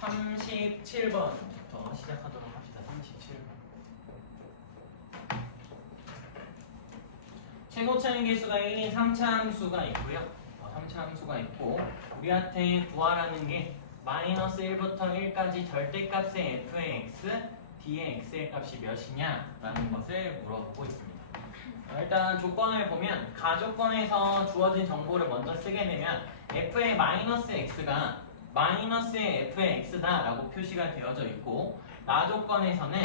37번부터 시작하도록 합시다. 37번. 최고차인 개수가 1인 3차 함수가 있고요. 3차 함수가 있고 우리한테 구하라는 게 마이너스 1부터 1까지 절대값의 f의 x, d의 x의 값이 몇이냐 라는 것을 물어보고 있습니다. 일단 조건을 보면 가조건에서 주어진 정보를 먼저 쓰게 되면 f의 마이너스 x가 마이너스의 f의 x다 라고 표시가 되어져 있고 나조건에서는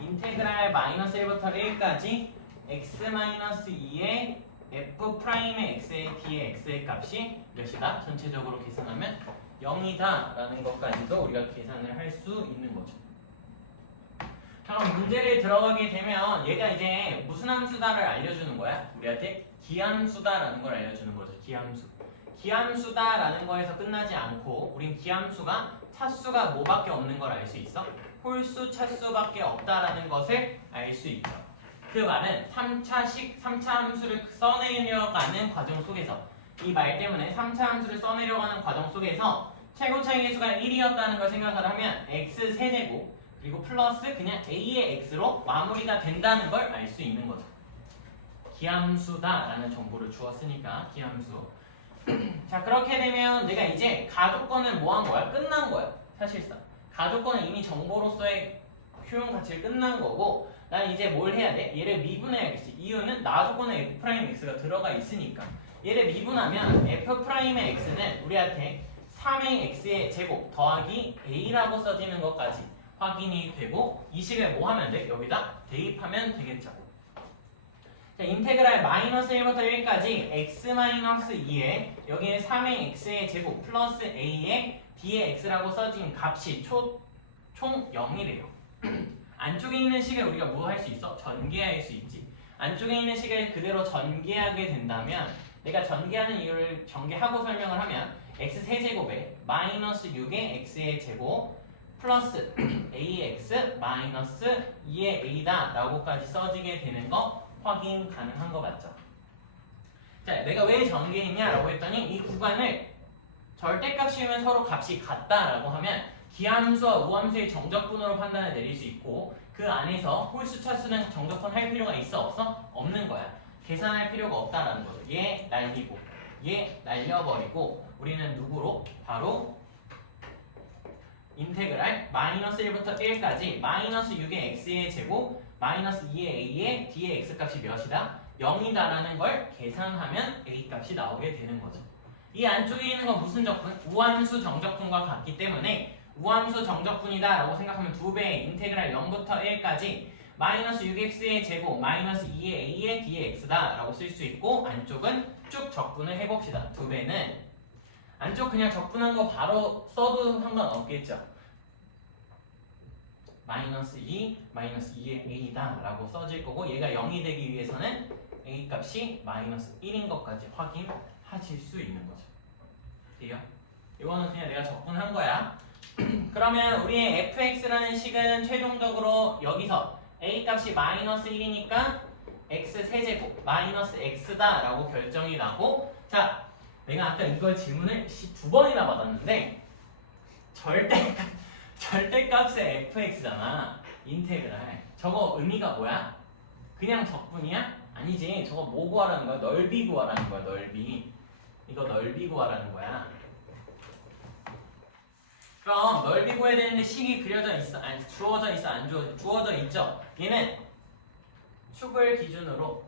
인테그랄 마이너스 1부터 1까지 x-2의 f'의 x의 d의 x의 값이 몇이다? 전체적으로 계산하면 0이다 라는 것까지도 우리가 계산을 할 수 있는 거죠. 자, 그럼 문제를 들어가게 되면 얘가 이제 무슨 함수다를 알려주는 거야? 우리한테 기함수다라는 걸 알려주는 거죠. 기함수. 기함수다라는 거에서 끝나지 않고 우린 기함수가 차수가 뭐밖에 없는 걸 알 수 있어? 홀수 차수밖에 없다라는 것을 알 수 있죠. 그 말은 3차 함수를 써내려가는 과정 속에서 이 말 때문에 3차 함수를 써내려가는 과정 속에서 최고차의 개수가 1이었다는 걸 생각을 하면 x 세제곱 그리고 플러스 그냥 a의 x로 마무리가 된다는 걸 알 수 있는 거죠. 기함수다라는 정보를 주었으니까 기함수. 자, 그렇게 되면 내가 이제 가조건은 뭐 한 거야? 끝난 거야. 사실상 가조건은 이미 정보로서의 효용 가치를 끝난 거고 난 이제 뭘 해야 돼? 얘를 미분해야겠지. 이유는 나조건에 f'x가 들어가 있으니까. 얘를 미분하면 f'의 x는 우리한테 3의 x의 제곱 더하기 a라고 써지는 것까지 확인이 되고 이 식을 뭐 하면 돼? 여기다 대입하면 되겠죠. 자, 인테그랄 마이너스 1부터 1까지 x-2에 여기에 3의 x의 제곱 플러스 a의 d의 x라고 써진 값이 총 0이래요. 안쪽에 있는 식을 우리가 뭐 할 수 있어? 전개할 수 있지. 안쪽에 있는 식을 그대로 전개하게 된다면 내가 전개하는 이유를 전개하고 설명을 하면 x 세제곱에 마이너스 6의 x의 제곱 플러스 ax 마이너스 2의 a다 라고까지 써지게 되는 거 확인 가능한 거 맞죠? 자, 내가 왜 전개했냐라고 했더니 이 구간을 절대값이면 서로 값이 같다라고 하면 기함수와 우함수의 정적분으로 판단을 내릴 수 있고 그 안에서 홀수 차수는 정적분 할 필요가 있어 없어? 없는 거야. 계산할 필요가 없다라는 거죠. 얘 날리고 얘 날려버리고 우리는 누구로? 바로 인테그랄 마이너스 1부터 1까지 마이너스 6의 x의 제곱 마이너스 2의 a의 d의 x 값이 몇이다? 0이다라는 걸 계산하면 a 값이 나오게 되는 거죠. 이 안쪽에 있는 건 무슨 적분? 우함수 정적분과 같기 때문에 우함수 정적분이다 라고 생각하면 2배의 인테그랄 0부터 1까지 마이너스 6x의 제곱 마이너스 2의 a의 d의 x다 라고 쓸 수 있고 안쪽은 쭉 적분을 해봅시다. 2배는 안쪽 그냥 적분한 거 바로 써도 상관없겠죠. 마이너스 2, 마이너스 2의 a다 라고 써질 거고 얘가 0이 되기 위해서는 a 값이 마이너스 1인 것까지 확인하실 수 있는 거죠. 돼요? 이거는 그냥 내가 적분한 거야. 그러면 우리의 fx라는 식은 최종적으로 여기서 a 값이 마이너스 1이니까 x 세제곱 마이너스 x다 라고 결정이 나고 자, 내가 아까 이걸 질문을 2번이나 받았는데 절대값의 fx잖아. 인테그랄. 저거 의미가 뭐야? 그냥 적분이야? 아니지. 저거 뭐 구하라는 거야? 넓이 구하라는 거야. 넓이. 이거 넓이 구하라는 거야. 그럼 넓이 구해야 되는데 식이 그려져 있어? 아니 주어져 있어? 안 주어져 있죠? 얘는 축을 기준으로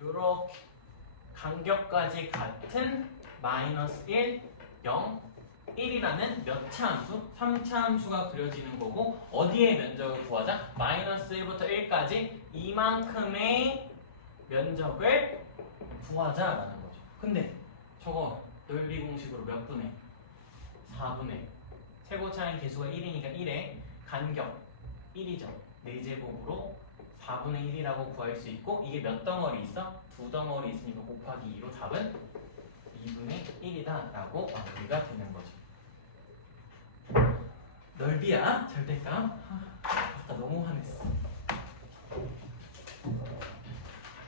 요렇게 간격까지 같은 마이너스 1, 0, 1이라는 몇 차 함수? 3차 함수가 그려지는 거고 어디에 면적을 구하자? 마이너스 1부터 1까지 이만큼의 면적을 구하자라는 거죠. 근데 저거 넓이 공식으로 몇 분의? 4분의 최고차인 개수가 1이니까 1의 간격 1이죠. 4제곱으로 4분의 1이라고 구할 수 있고 이게 몇 덩어리 있어? 2덩어리 있으니까 곱하기 2로 답은 2분의 1이다 라고 마무리가 되는 거죠. 넓이야 절대값. 아까 너무 화냈어.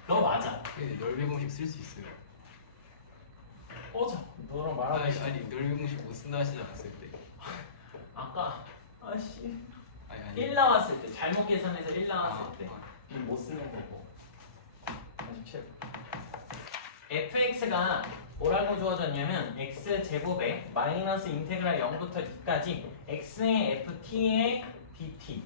너 맞아. 넓이 공식 쓸 수 있어요. 자 너랑 말하고 싶어. 아니 넓이 공식 못 쓴다 하시지 않았어요 그때? 아까 아씨 아니 1 나왔을 때 잘못 계산해서 1 나왔을 아, 때 못 쓰는 거고. 47. fx가 뭐라고 주어졌냐면 x제곱에 마이너스 인테그랄 0부터 2까지 x의 ft의 dt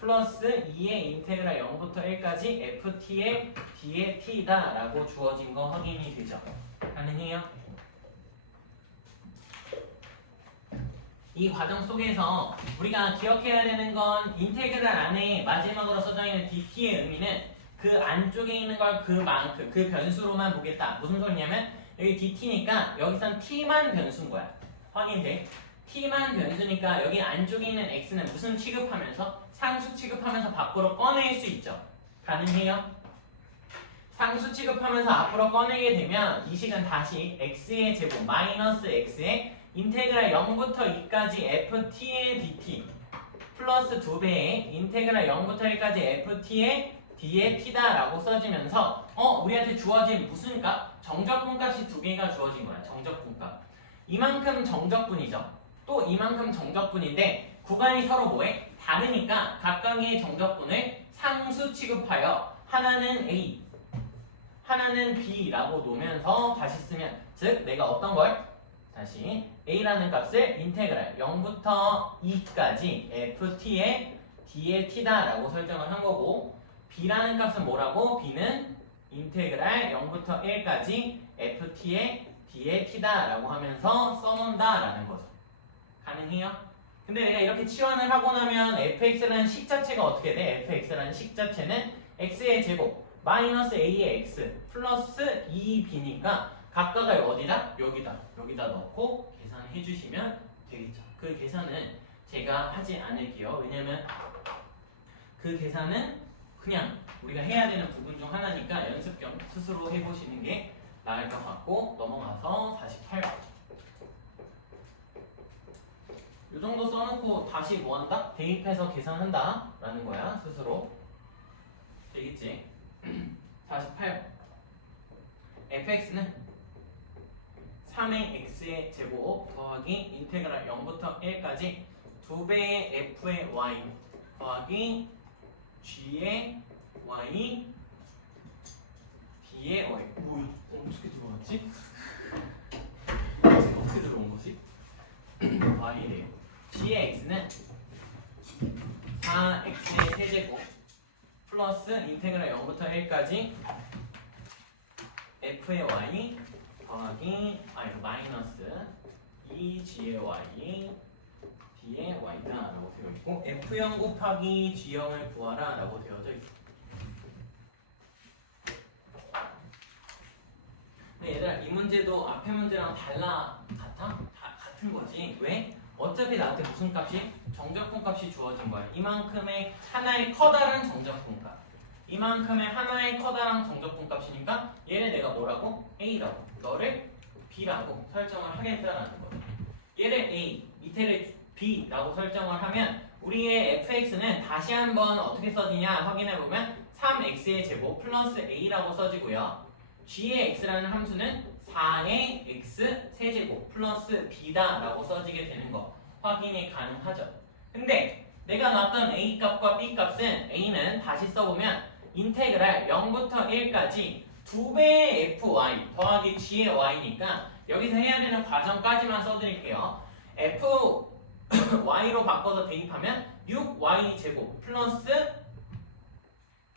플러스 2의 인테그랄 0부터 1까지 ft의 d의 t다 라고 주어진 거 확인이 되죠. 가능해요? 이 과정 속에서 우리가 기억해야 되는 건 인테그랄 안에 마지막으로 써져 있는 dt의 의미는 그 안쪽에 있는 걸 그만큼 그 변수로만 보겠다. 무슨 소리냐면 여기 dt니까 여기선 t만 변수인 거야. 확인돼? t만 변수니까 여기 안쪽에 있는 x는 무슨 취급하면서 상수 취급하면서 밖으로 꺼낼 수 있죠. 가능해요? 상수 취급하면서 앞으로 꺼내게 되면 이 식은 다시 x의 제곱 마이너스 x의 인테그랄 0부터 2까지 ft의 dt 플러스 2배의 인테그랄 0부터 1까지 ft의 d의 t다 라고 써지면서 우리한테 주어진 무슨 값? 정적분 값이 2개가 주어진 거야. 정적분 값. 이만큼 정적분이죠. 또 이만큼 정적분인데 구간이 서로 뭐해? 다르니까 각각의 정적분을 상수 취급하여 하나는 a 하나는 b라고 놓으면서 다시 쓰면 즉 내가 어떤 걸? 다시 a라는 값을 인테그랄 0부터 2까지 ft의 d의 t다 라고 설정을 한 거고 b라는 값은 뭐라고? b는 인테그랄 0부터 1까지 ft의 d의 t다 라고 하면서 써놓는다 라는 거죠. 가능해요? 근데 내가 이렇게 치환을 하고 나면 fx라는 식 자체가 어떻게 돼? fx라는 식 자체는 x의 제곱 마이너스 a의 x 플러스 2b니까 각각을 어디다? 여기다 넣고 계산해 주시면 되겠죠. 그 계산은 제가 하지 않을게요. 왜냐면 그 계산은 그냥 우리가 해야 되는 부분 중 하나니까 연습 겸 스스로 해보시는 게 나을 것 같고 넘어가서 48번 이 정도 써놓고 다시 뭐 한다? 대입해서 계산한다 라는 거야. 스스로 되겠지? 48번 fx는 3의 x의 제곱 더하기 인테그랄 0부터 1까지 2배의 f의 y 더하기 g의 y d의 y. 뭐야? 어떻게 들어왔지? 어떻게 들어온 거지? y래요. g의 x는 4x의 세제곱 플러스 인테그랄 0부터 1까지 f의 y 더하기 마이너스 2g의 y d의 y다 라고 되어 있고 f0 곱하기 g0을 구하라 라고 되어져 있어. 근데 얘들아 이 문제도 앞에 문제랑 같은 거지. 왜? 어차피 나한테 무슨 값이? 정적분 값이 주어진 거야. 이만큼의 하나의 커다란 정적분 값. 이만큼의 하나의 커다란 정적분 값이니까 얘를 내가 뭐라고? A라고 너를 B라고 설정을 하겠다라는 거죠. 얘를 A, 밑에를 B라고 설정을 하면 우리의 fx는 다시 한번 어떻게 써지냐 확인해보면 3x의 제곱 플러스 A라고 써지고요. g의 x라는 함수는 4의 x 세제곱 플러스 B다 라고 써지게 되는 거 확인이 가능하죠. 근데 내가 놨던 A 값과 B 값은 A는 다시 써보면 인테그랄 0부터 1까지 2배의 fy 더하기 g의 y니까 여기서 해야 되는 과정까지만 써드릴게요. fy로 바꿔서 대입하면 6y 제곱 플러스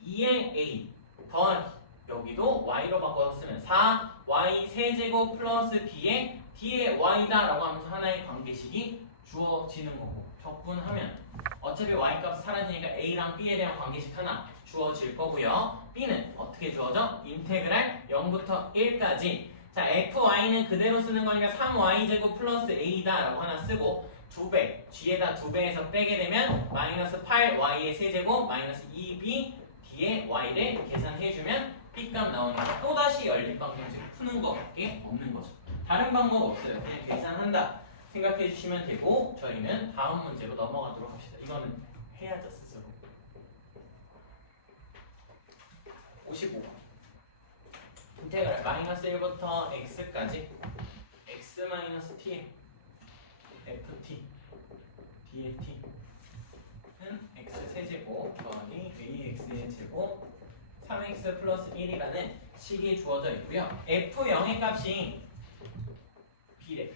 2의 a 더하기 여기도 y로 바꿔서 쓰면 4y 세제곱 플러스 b의 d의 y다 라고 하면서 하나의 관계식이 주어지는 거고 적분하면 어차피 y값 사라지니까 a랑 b에 대한 관계식 하나 주어질 거고요. b는 어떻게 주어져? 인테그랄 0부터 1까지 자 fy는 그대로 쓰는 거니까 3y제곱 플러스 a다 라고 하나 쓰고 2배 g에다 2배에서 빼게 되면 마이너스 8y의 세제곱 마이너스 2b d의 y를 계산해주면 b값 나오니까 또다시 연립방정식을 푸는 것밖에 없는 거죠. 다른 방법 없어요. 그냥 계산한다 생각해 주시면 되고 저희는 다음 문제로 넘어가도록 합시다. 이거는 해야죠 스스로. 55번 인테그랄 마이너스 1부터 x까지 t의 ft d의 t는 x 세제곱 더하기 ax의 제곱 3x 플러스 1이라는 식이 주어져 있고요. f0의 값이 b래.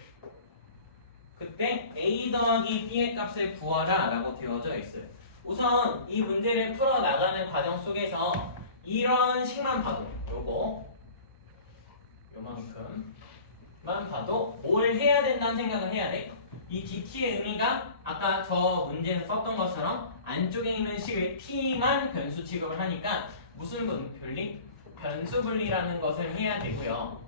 그때 a 더하기 b의 값을 구하라 라고 되어져 있어요. 우선 이 문제를 풀어나가는 과정 속에서 이런 식만 봐도 요만큼만 봐도 뭘 해야 된다는 생각을 해야 돼. 이 dt의 의미가 아까 저 문제에서 썼던 것처럼 안쪽에 있는 식을 t만 변수 취급을 하니까 무슨 분리? 변수 분리라는 것을 해야 되고요.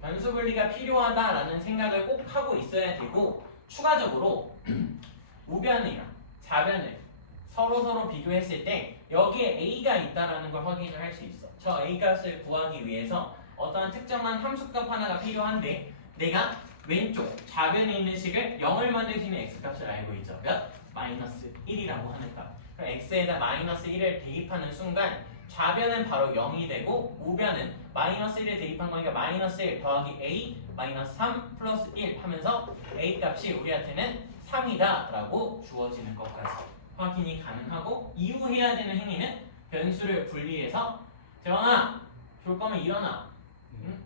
변수 분리가 필요하다라는 생각을 꼭 하고 있어야 되고, 추가적으로 우변이랑 좌변을 서로 비교했을 때 여기에 a가 있다라는 걸 확인을 할 수 있어. 저 a 값을 구하기 위해서 어떠한 특정한 함수값 하나가 필요한데, 내가 왼쪽 좌변에 있는 식을 0을 만들 수 있는 x값을 알고 있죠. 몇? 마이너스 1이라고 하는 값. 그럼 x에다 마이너스 1을 대입하는 순간 좌변은 바로 0이 되고 우변은 마이너스 1을 대입한 거니까 마이너스 1 더하기 a 마이너스 3 플러스 1 하면서 a 값이 우리한테는 3이다 라고 주어지는 것까지 확인이 가능하고, 이후 해야 되는 행위는 변수를 분리해서 재원아 볼 거면 일어나. 응?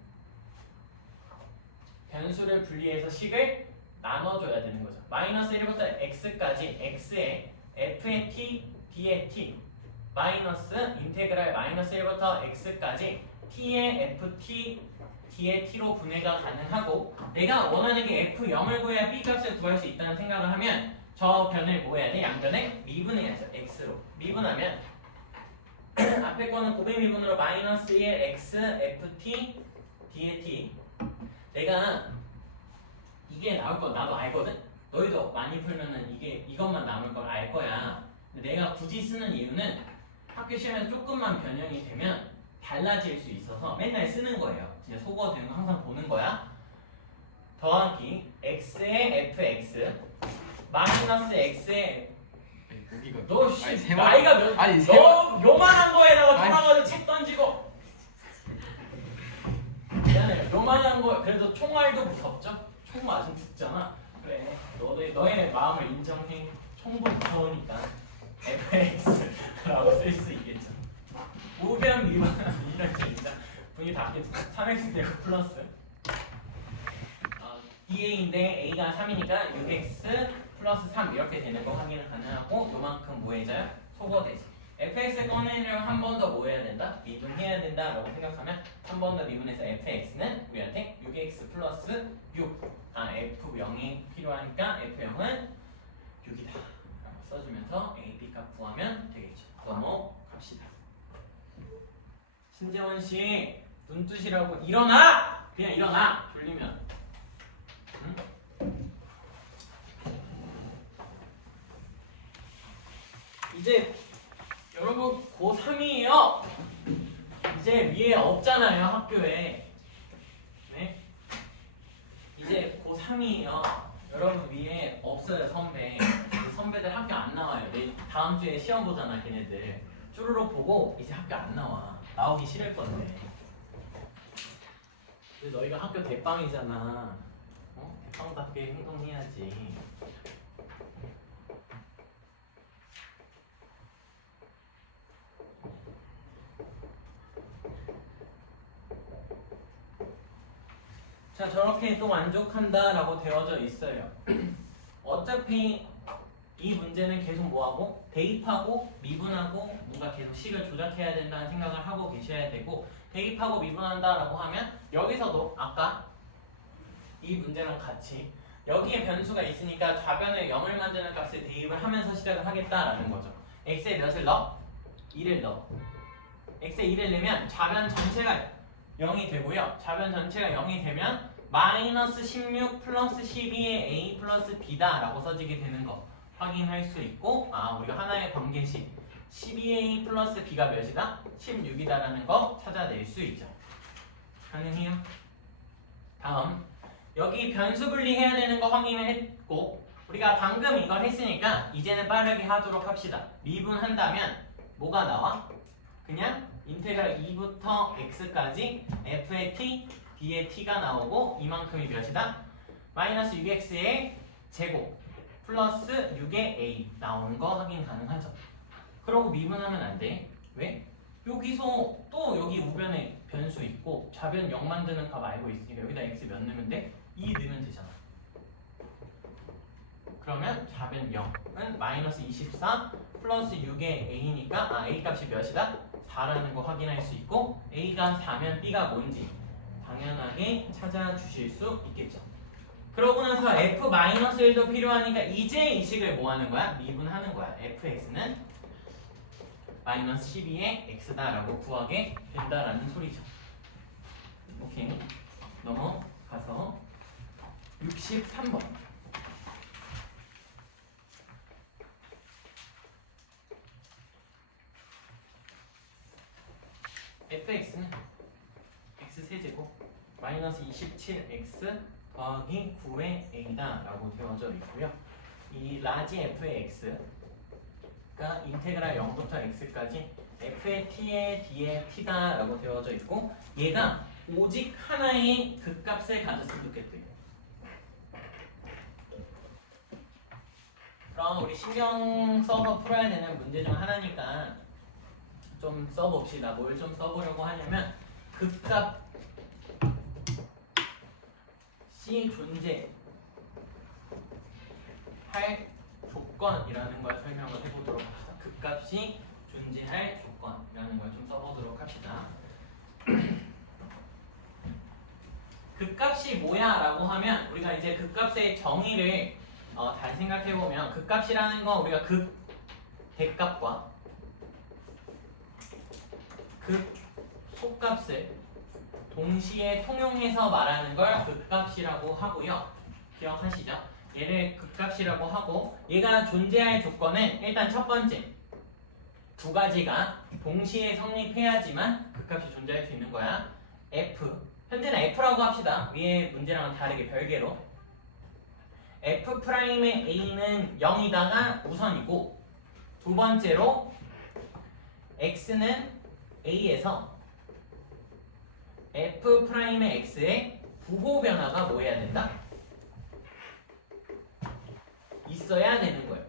변수를 분리해서 식을 나눠줘야 되는 거죠. 마이너스 1부터 x까지 x의 f의 t, d의 t 마이너스 인테그랄 마이너스 1부터 x까지 t의 ft, d의 t로 분해가 가능하고, 내가 원하는 게 f0을 구해야 b 값을 구할 수 있다는 생각을 하면 저 변을 뭐 해야 돼? 양변을 미분해야죠. x로 미분하면 앞에 거는 곱의 미분으로 마이너스 1 x ft d의 t. 내가 이게 나올 거 나도 알거든? 너희도 많이 풀면은 이것만 남을 걸 알 거야. 근데 내가 굳이 쓰는 이유는 학교 시험에서 조금만 변형이 되면 달라질 수 있어서 맨날 쓰는 거예요. 진짜 속어 되는 거 항상 보는 거야. 더하기 x의 fx 마이너스 x의 여기가 너 씨 나이가 몇? 너 요만한 거에다가 돌아가서 책 던지고. 미안해요. 요만한 거 그래도 총알도 무섭죠? 총 맞으면 죽잖아. 그래. 너의 마음을 인정해. 총도 무서우니까 fx라고 쓸 수 있겠죠. 우변 미분 이렇게 일단 분위 바뀌죠. 3x 제곱 플러스 2a인데 a가 3이니까 6x 플러스 3 이렇게 되는 거 확인은 가능하고, 요만큼 뭐해져요? 소거되지. fx 꺼내려면 한 번 더 뭐 해야 된다? 미분해야 된다라고 생각하면 한 번 더 미분해서 fx는 우리한테 6x 플러스 6 f0이 필요하니까 f0은 6이다 라고 써주면서 a, b 값 구하면 되겠죠. 넘어갑시다. 신재원씨 눈 뜨시라고. 일어나! 그냥 일어나! 졸리면. 응? 이제 여러분 고3이에요. 이제 위에 없잖아요, 학교에. 네? 이제 고3이에요. 여러분 위에 없어요, 선배. 선배들 학교 안 나와요. 다음 주에 시험 보잖아, 걔네들. 쭈루룩 보고 이제 학교 안 나와. 나오기 싫을 건데. 근데 너희가 학교 대빵이잖아. 대빵답게 행동해야지. 자, 저렇게 또 만족한다라고 되어져 있어요. 어차피 이 문제는 계속 뭐하고? 대입하고 미분하고 뭔가 계속 식을 조작해야 된다는 생각을 하고 계셔야 되고, 대입하고 미분한다라고 하면 여기서도 아까 이 문제랑 같이 여기에 변수가 있으니까 좌변을 0을 만드는 값을 대입을 하면서 시작을 하겠다라는 거죠. x에 몇을 넣어? 2를 넣어. x에 2를 넣으면 좌변 전체가 0이 되고요. 좌변 전체가 0이 되면 마이너스 16 플러스 12의 a 플러스 b다 라고 써지게 되는 거 확인할 수 있고, 우리가 하나의 관계식 12a 플러스 b가 몇이다? 16이다 라는 거 찾아낼 수 있죠. 가능해요? 다음 여기 변수 분리해야 되는 거 확인을 했고, 우리가 방금 이걸 했으니까 이제는 빠르게 하도록 합시다. 미분한다면 뭐가 나와? 그냥 인테그랄 2부터 x까지 f의 t D의 T가 나오고 이만큼이 몇이다? 마이너스 6X의 제곱 플러스 6의 A 나오는 거 확인 가능하죠. 그러고 미분하면 안 돼. 왜? 여기서 또 여기 우변에 변수 있고 좌변 0 만드는 값 알고 있으니까 여기다 X 몇 넣으면 돼? 2 넣으면 되잖아. 그러면 좌변 0은 마이너스 24 플러스 6의 A니까 A 값이 몇이다? 4라는 거 확인할 수 있고 A가 4면 B가 뭔지 당연하게 찾아주실 수 있겠죠. 그러고 나서 F-1도 필요하니까 이제 이 식을 뭐 하는 거야? 미분하는 거야. fx는 마이너스 12의 x다라고 구하게 된다라는 소리죠. 오케이. 넘어가서 63번. fx는 x세제곱 마이너스 27x 더하기 9의 a다 라고 되어져 있고요. 이 라지 f의 x가 인테그랄 0부터 x까지 f의 t의 d의 t다 라고 되어져 있고 얘가 오직 하나의 극값을 가졌으면 좋겠대요. 그럼 우리 신경 써서 풀어야 되는 문제 중 하나니까 좀 써봅시다. 뭘 좀 써보려고 하냐면 극값 C 존재할 조건이라는 걸 설명을 해보도록 합시다. 극값이 존재할 조건이라는 걸 좀 써보도록 합시다. 극값이 뭐야? 라고 하면 우리가 이제 극값의 정의를 잘 생각해보면 극값이라는 건 우리가 극 대값과 극 속값을 동시에 통용해서 말하는 걸 극값이라고 하고요. 기억하시죠? 얘를 극값이라고 하고 얘가 존재할 조건은 일단 첫 번째 두 가지가 동시에 성립해야지만 극값이 존재할 수 있는 거야. F 현재는 F라고 합시다. 위에 문제랑은 다르게 별개로 F'의 A는 0이다가 우선이고 두 번째로 X는 A에서 F'의 X의 부호 변화가 뭐 해야 된다? 있어야 되는 거예요.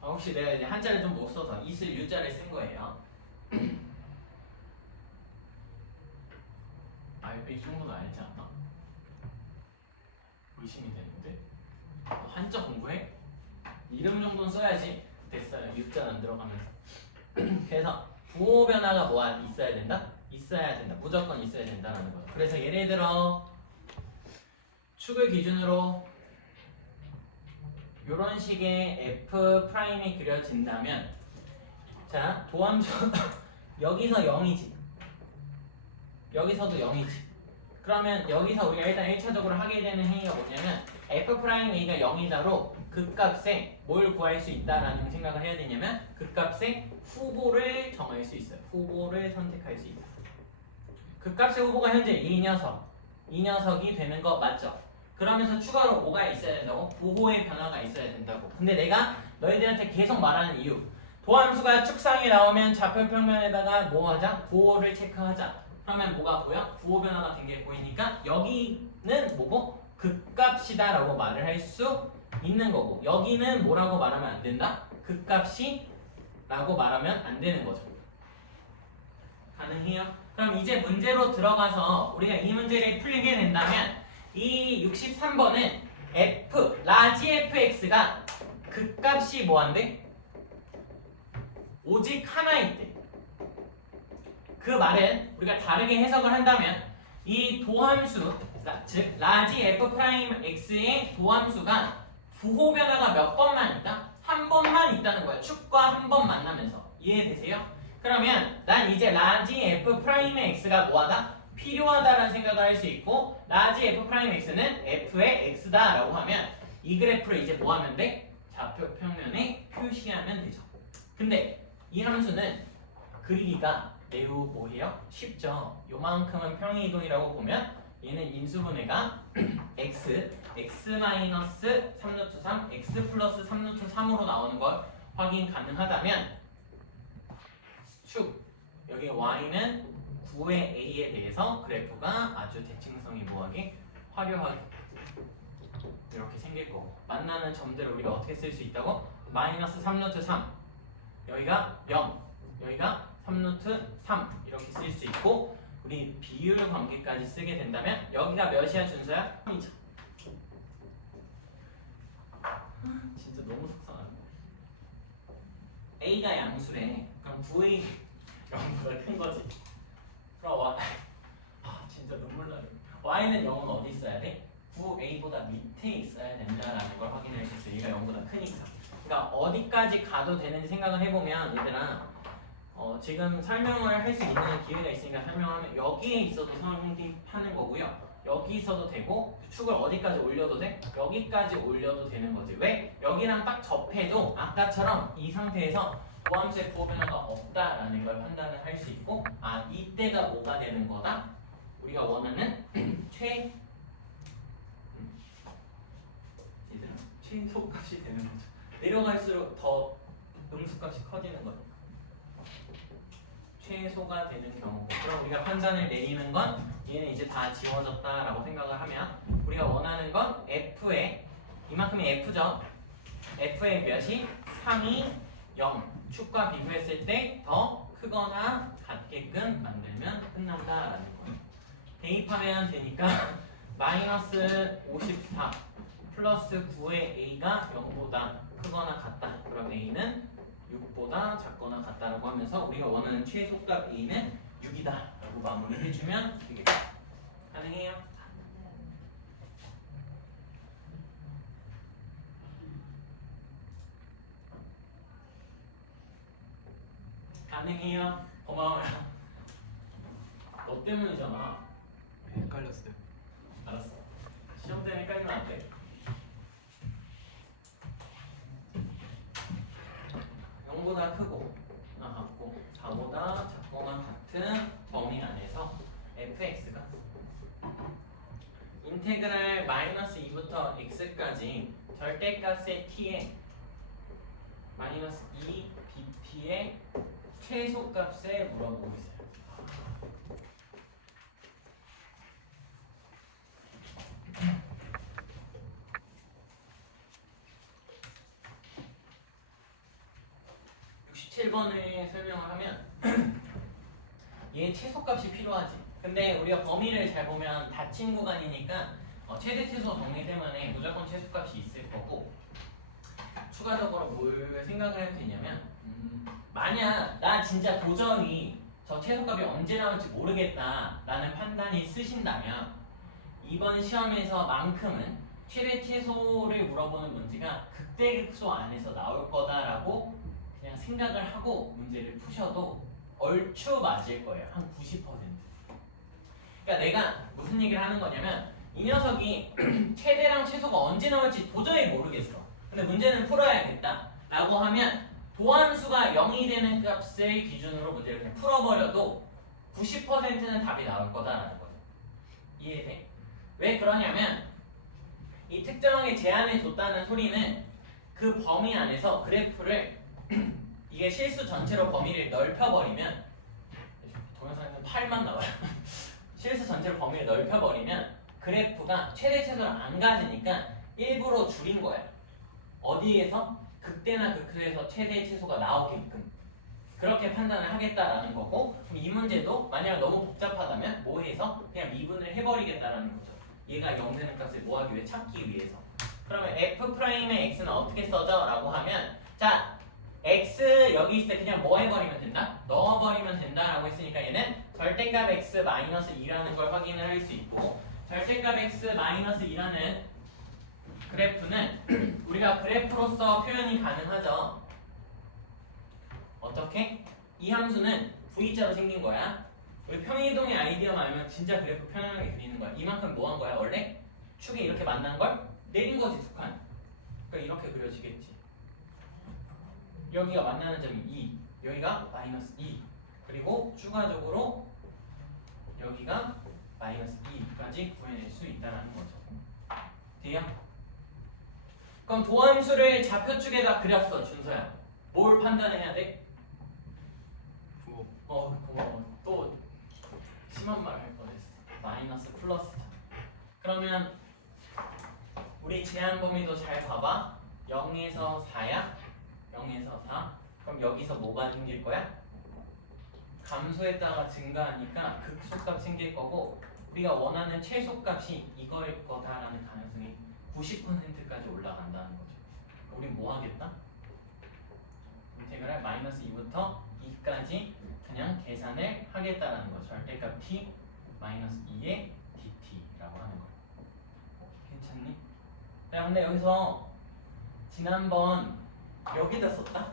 혹시 내가 이제 한자를 좀 못 써서 있을 유자를 쓴 거예요. 이 정도는 알지 않나? 의심이 되는데 한자 공부해? 이름 정도는 써야지. 됐어요. 유자는 안 들어가면서. 그래서 부호 변화가 뭐 있어야 된다? 있어야 된다. 무조건 있어야 된다라는 거죠. 그래서 예를 들어 축을 기준으로 이런 식의 F'이 그려진다면 자 도함수 여기서 0이지 여기서도 0이지 그러면 여기서 우리가 일단 1차적으로 하게 되는 행위가 뭐냐면 F'A가 0이다로 극값에 뭘 구할 수 있다라는 생각을 해야 되냐면 극값의 후보를 정할 수 있어요. 후보를 선택할 수 있다. 극값의 후보가 현재 이 녀석이 되는 거 맞죠? 그러면서 추가로 뭐가 있어야 된다고? 부호의 변화가 있어야 된다고. 근데 내가 너희들한테 계속 말하는 이유 도함수가 축상에 나오면 좌표 평면에다가 뭐 하자? 부호를 체크하자. 그러면 뭐가 보여? 부호 변화가 된 게 보이니까 여기는 뭐고? 극값이다 라고 말을 할 수 있는 거고 여기는 뭐라고 말하면 안 된다? 극값이 라고 말하면 안 되는 거죠. 가능해요? 그럼 이제 문제로 들어가서 우리가 이 문제를 풀리게 된다면 이 63번은 F, 라지 fx가 극값이 뭐한데? 오직 하나일 때. 그 말은 우리가 다르게 해석을 한다면 이 도함수, 즉 라지 f'x의 도함수가 부호 변화가 몇 번만 있다? 한 번만 있다는 거야. 축과 한 번 만나면서. 이해되세요? 그러면 난 이제 라지 f'의 x가 뭐하다? 필요하다라는 생각을 할 수 있고 라지 f'x는 f의 x다 라고 하면 이 그래프를 이제 뭐 하면 돼? 좌표 평면에 표시하면 되죠. 근데 이 함수는 그리기가 매우 뭐해요? 쉽죠. 요만큼은 평행이동이라고 보면 얘는 인수분해가 x, x-3루트 3, x 플러스 3루트 3으로 나오는 걸 확인 가능하다면 축, 여기 y는 부의 a에 대해서 그래프가 아주 대칭성이 뭐하게 화려하게 이렇게 생길 거고 만나는 점들을 우리가 어떻게 쓸 수 있다고? 마이너스 3루트 3 여기가 0 여기가 3루트 3 이렇게 쓸 수 있고 우리 비율 관계까지 쓰게 된다면 여기가 몇이야 준서야? 3이죠. 진짜 너무 속상하네. a가 양수래. 그럼 9a 0보다 큰 거지. 그럼 y 진짜 눈물 나네. y는 0은 어디 있어야 돼? 9a보다 밑에 있어야 된다라는 걸 확인할 수 있어. 얘가 0보다 크니까. 그러니까 어디까지 가도 되는지 생각을 해보면 얘들아 지금 설명을 할 수 있는 기회가 있으니까 설명하면 여기에 있어도 성립하는 거고요. 여기 있어도 되고 축을 어디까지 올려도 돼? 여기까지 올려도 되는 거지. 왜? 여기랑 딱 접해도 아까처럼 이 상태에서 도함수의 부호 변화가 없다라는 걸 판단을 할 수 있고 이때가 뭐가 되는 거다? 우리가 원하는 최소값이 되는 거죠. 내려갈수록 더 음수값이 커지는 거니까. 최소가 되는 경우. 그럼 우리가 판단을 내리는 건 얘는 이제 다 지워졌다라고 생각을 하면 우리가 원하는 건 f의 이만큼이 f죠. f의 몇이 3이 0 축과 비교했을 때 더 크거나 같게끔 만들면 끝난다라는 거예요. 대입하면 되니까 마이너스 54 플러스 9의 a가 0보다 크거나 같다. 그럼 a는 6보다 작거나 같다라고 하면서 우리가 원하는 최소값 a는 6이다 라고 마무리해주면 되겠다. 가능해요? 가능해요? 고마워요. 너 때문이잖아. 헷갈렸어요. 알았어. 시험 때문에 헷갈리면 안 돼. 0보다 크고 같고 4보다 작거나 같은 범위 안에서 fx가 인테그랄 마이너스 2부터 x까지 절대값의 t에 마이너스 2 bt의 최소값을 물어보고 있어요. (67번을) 설명을 하면 얘 최소값이 필요하지. 근데 우리가 범위를 잘 보면 닫힌 구간이니까 최대 최소 정리 때문에 무조건 최소값이 있을 거고 추가적으로 뭘 생각을 해도 되냐면 만약 나 진짜 도저히 저 최소값이 언제 나올지 모르겠다 라는 판단이 쓰신다면 이번 시험에서만큼은 최대 최소를 물어보는 문제가 극대극소 안에서 나올 거다라고 그냥 생각을 하고 문제를 푸셔도 얼추 맞을 거예요. 한 90%. 그러니까 내가 무슨 얘기를 하는 거냐면 이 녀석이 최대랑 최소가 언제 나올지 도저히 모르겠어. 근데 문제는 풀어야겠다 라고 하면 도함수가 0이 되는 값을 기준으로 문제를 그냥 풀어버려도 90%는 답이 나올 거다라는 거죠. 이해돼? 왜 그러냐면 이 특정하게 제한해 줬다는 소리는 그 범위 안에서 그래프를 이게 실수 전체로 범위를 넓혀버리면 동영상에서 8만 나와요. 실수 전체로 범위를 넓혀버리면 그래프가 최대 최소를 안 가지니까 일부러 줄인 거야. 어디에서? 극대나 극소에서 최대 최소가 나오게끔 그렇게 판단을 하겠다라는 거고 그럼 이 문제도 만약 너무 복잡하다면 뭐 해서 그냥 미분을 해버리겠다라는 거죠. 얘가 0 되는 값을 뭐 하기 위해? 찾기 위해서. 그러면 f'의 x는 어떻게 써져? 라고 하면 자 x 여기 있을 때 그냥 뭐 해버리면 된다? 넣어버리면 된다라고 했으니까 얘는 절대값 x 마이너스 2라는 걸 확인을 할 수 있고 절대값 x 마이너스 2라는 그래프는 우리가 그래프로서 표현이 가능하죠. 어떻게? 이 함수는 V자로 생긴 거야. 우리 평이동의 아이디어만 알면 진짜 그래프 편안하게 그리는 거야. 이만큼 뭐 한 거야? 원래 축이 이렇게 만난 걸 내린 거지 두 칸. 그러니까 이렇게 그려지겠지. 여기가 만나는 점이 2, 여기가 마이너스 2, 그리고 추가적으로 여기가 마이너스 2까지 구해낼 수 있다는 거죠. 돼요? 그럼 도함수를 좌표축에다 그렸어, 준서야. 뭘 판단해야 돼? 부호. 고마워. 또 심한 말 할 뻔했어. 마이너스 플러스잖아. 그러면 우리 제한 범위도 잘 봐봐. 0에서 4야? 0에서 4. 그럼 여기서 뭐가 생길 거야? 감소했다가 증가하니까 극소값 생길 거고, 우리가 원하는 최소값이 이거일 거다라는 가능성이 90%까지 올라간다는 거죠. 우린 뭐 하겠다? 인테그랄 마이너스 2부터 2까지 그냥 계산을 하겠다라는 거. 절대값 t 마이너스 2의 dt라고 하는 거. 괜찮니? 야, 근데 여기서 지난번 여기다 썼다?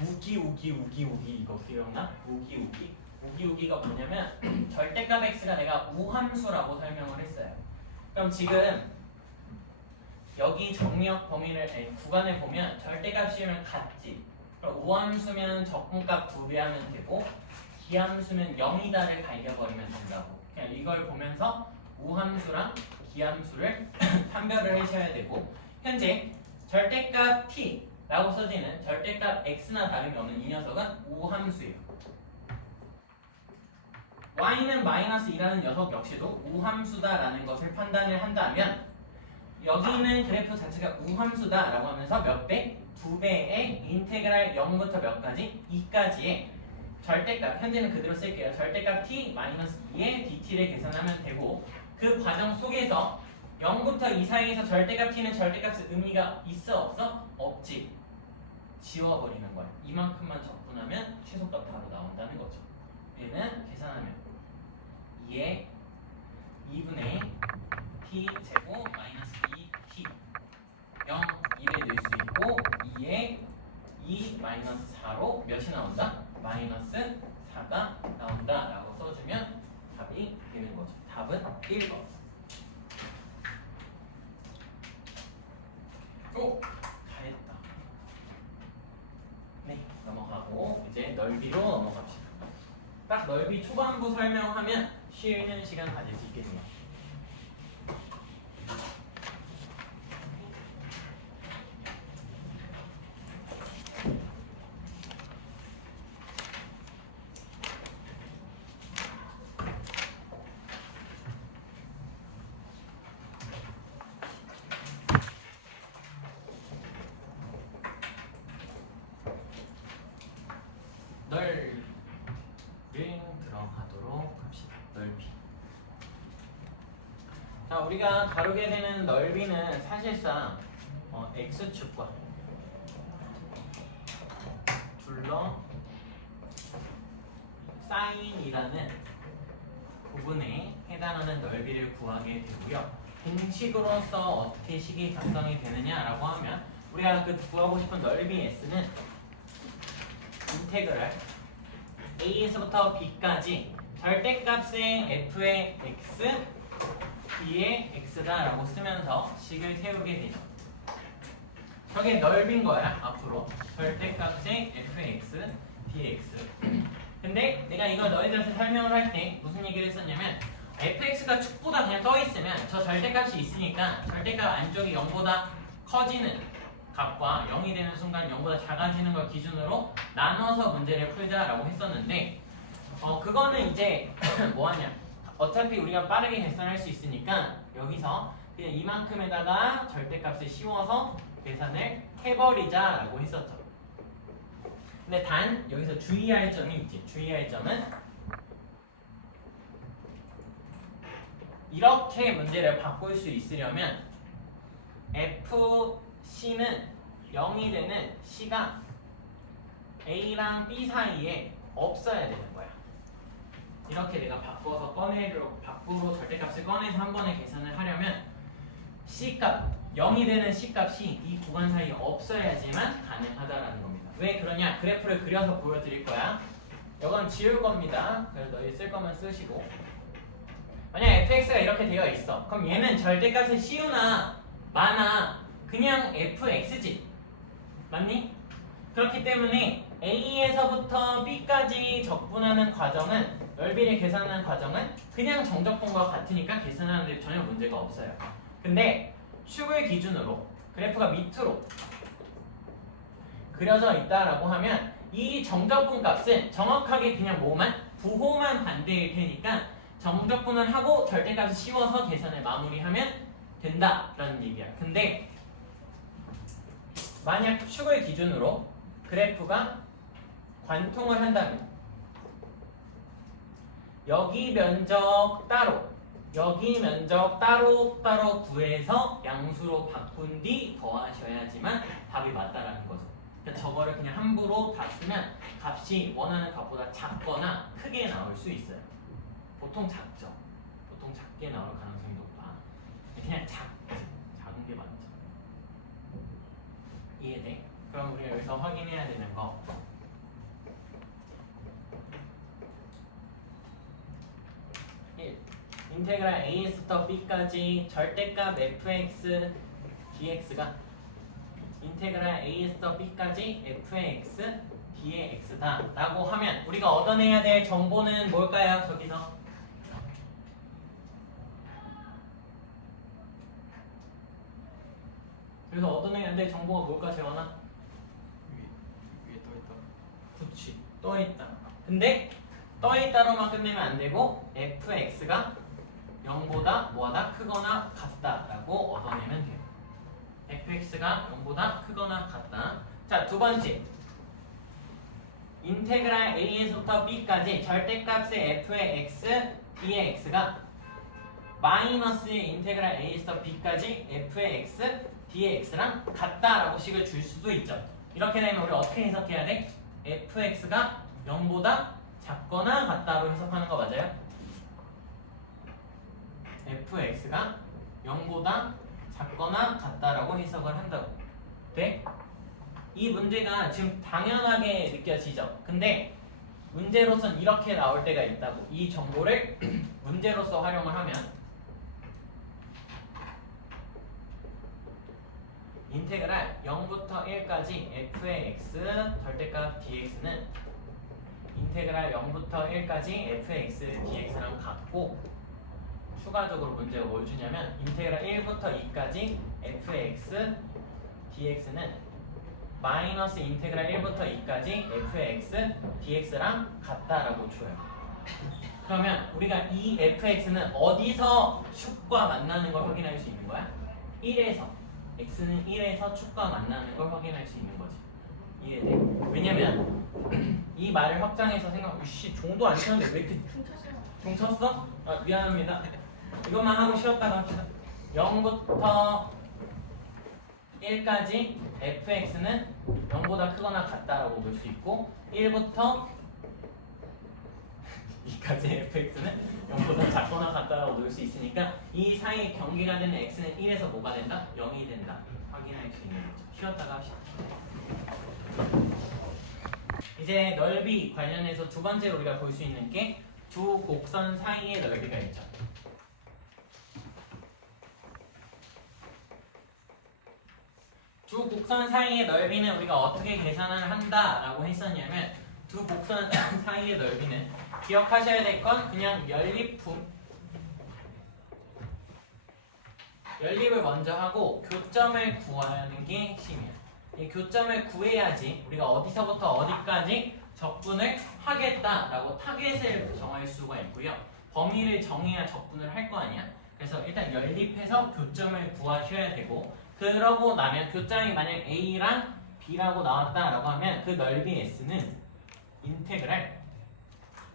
우기 이거 기억나? 우기가 뭐냐면 절대값 x가 내가 우함수라고 설명을 했어요. 그럼 지금 여기 정리역 범위를 구간에 보면 절대값이면 같지. 그럼 우함수면 적분값 2배 하면 되고 기함수면 0이다를 갈겨버리면 된다고. 그냥 이걸 보면서 우함수랑 기함수를 판별을 하셔야 되고, 현재 절대값 t라고 써지는 절대값 x나 다름이 없는 이 녀석은 우함수예요. y는 마이너스 2라는 녀석 역시도 우함수다라는 것을 판단을 한다면, 여기는 그래프 자체가 우함수다라고 하면서 몇 배? 2배의 인테그랄 0부터 몇 가지? 2까지의 절대값, 현재는 그대로 쓸게요. 절대값 t 마이너스 2의 dt를 계산하면 되고, 그 과정 속에서 0부터 2 사이에서 절대값 t는 절대값의 의미가 있어 없어? 없지. 지워버리는 거야. 이만큼만 적분하면 최소값 바로 나온다는 거죠. 얘는 계산하면 2의 2분의 t 제곱 마이너스 2t 0, 1에 넣을 수 있고 2의 2 마이너스 4로 몇이 나온다? 마이너스 4가 나온다 라고 써주면 답이 되는 거죠. 답은 1번. 오! 잘했다. 네, 넘어가고 이제 넓이로 넘어갑시다. 딱 넓이 초반부 설명하면 쉬는 시간 가질 수 있겠네요. 넓이 들어가도록 합시다. 넓이. 자, 우리가 다루게 되는 넓이는 사실상 x축과 둘러 사인이라는 부분에 해당하는 넓이를 구하게 되고요. 공식으로서 어떻게 식이 작성이 되느냐라고 하면, 우리가 그 구하고 싶은 넓이 s는 인테그랄 a에서부터 b까지 절대값의 f의 x, b의 x다라고 쓰면서 식을 세우게 되죠. 저게 넓인 거야. 앞으로 절대값의 f의 x, b의 x. 근데 내가 이걸 너희들한테 설명을 할 때 무슨 얘기를 했었냐면, fx가 축보다 그냥 떠 있으면 저 절대값이 있으니까 절대값 안쪽이 0보다 커지는 값과 0이 되는 순간 0보다 작아지는 걸 기준으로 나눠서 문제를 풀자라고 했었는데, 그거는 이제 뭐하냐, 어차피 우리가 빠르게 계산할 수 있으니까 여기서 그냥 이만큼에다가 절대값을 씌워서 계산을 해버리자라고 했었죠. 근데 단 여기서 주의할 점이 있지. 주의할 점은 이렇게 문제를 바꿀 수 있으려면 FC는 0이 되는 C가 A랑 B 사이에 없어야 되는 거야. 이렇게 내가 바꿔서 밖으로 절대값을 꺼내서 한 번에 계산을 하려면 C값, 0이 되는 C값이 이 구간 사이에 없어야지만 가능하다라는 겁니다. 왜 그러냐? 그래프를 그려서 보여드릴 거야. 이건 지울 겁니다. 그래서 너희 쓸 거면 쓰시고, 만약 fx가 이렇게 되어 있어. 그럼 얘는 절대값의 C우나 마나 그냥 fx지. 맞니? 그렇기 때문에 A에서부터 B까지 적분하는 과정은, 넓이를 계산하는 과정은 그냥 정적분과 같으니까 계산하는데 전혀 문제가 없어요. 근데 축을 기준으로 그래프가 밑으로 그려져 있다라고 하면 이 정적분 값은 정확하게 그냥 뭐만 부호만 반대일 테니까 정적분을 하고 절대값을 씌워서 계산을 마무리하면 된다라는 얘기야. 근데 만약 축을 기준으로 그래프가 관통을 한다면 여기 면적 따로 여기 면적 따로 구해서 양수로 바꾼 뒤 더하셔야지만 답이 맞다라는 거죠. 그러니까 저거를 그냥 함부로 다 쓰면 값이 원하는 값보다 작거나 크게 나올 수 있어요. 보통 작죠. 보통 작게 나올 가능성이 높아. 그냥 작은 게 맞죠. 이해돼? 그럼 우리가 여기서 확인해야 되는 거. 인테그랄 a에서부터 b까지 절대값 fx dx가 인테그랄 a에서부터 b까지 fx dx다 라고 하면 우리가 얻어내야 될 정보는 뭘까요? 저기서 그래서 얻어내야 될 정보가 뭘까 재원아? 위에 떠 있다. 그렇지 떠있다. 근데 떠있다로만 끝내면 안 되고 fx가 0보다 뭐하다 크거나 같다라고 얻어내면 돼요. fx가 0보다 크거나 같다. 자, 두 번째. 인테그랄 a에서부터 b까지 절대값의 f의 x, d의 x가 마이너스의 인테그랄 a에서부터 b까지 f의 x, d의 x랑 같다라고 식을 줄 수도 있죠. 이렇게 되면 우리 어떻게 해석해야 돼? fx가 0보다 작거나 같다로 해석하는 거 맞아요? fx가 0보다 작거나 같다라고 해석을 한다고. 네? 이 문제가 지금 당연하게 느껴지죠? 근데 문제로선 이렇게 나올 때가 있다고. 이 정보를 문제로서 활용을 하면 인테그랄 0부터 1까지 f의 x 절대값 dx는 인테그랄 0부터 1까지 f의 x dx랑 같고 추가적으로 문제가 뭘 주냐면 인테그랄 1부터 2까지 f의 x dx는 마이너스 인테그랄 1부터 2까지 f의 x dx랑 같다라고 줘요. 그러면 우리가 이 fx는 어디서 축과 만나는 걸 확인할 수 있는 거야? 1에서 x는 1에서 축과 만나는 걸 확인할 수 있는 거지. 이해돼? 왜냐면 이 말을 확장해서 씨 종도 안 쳤는데 왜 이렇게 종 쳤어? 아 미안합니다. 이것만 하고 쉬었다가 합시다. 0부터 1까지 fx는 0보다 크거나 같다라고 볼 수 있고 1부터 2까지 fx는 0보다 작거나 같다라고 놓을 수 있으니까 이 사이에 경계가 되는 x는 1에서 뭐가 된다? 0이 된다. 확인할 수 있는 거죠. 쉬었다가 합시다. 이제 넓이 관련해서 두 번째로 우리가 볼 수 있는 게 두 곡선 사이의 넓이가 있죠. 두 곡선 사이의 넓이는 우리가 어떻게 계산을 한다라고 했었냐면 두 곡선 사이의 넓이는 기억하셔야 될 건 그냥 연립을 먼저 하고 교점을 구하는 게 핵심이야. 이 교점을 구해야지 우리가 어디서부터 어디까지 적분을 하겠다라고 타겟을 정할 수가 있고요. 범위를 정해야 적분을 할 거 아니야. 그래서 일단 연립해서 교점을 구하셔야 되고 그러고 나면 교점이 만약 A랑 B라고 나왔다라고 하면 그 넓이 S는 인테그랄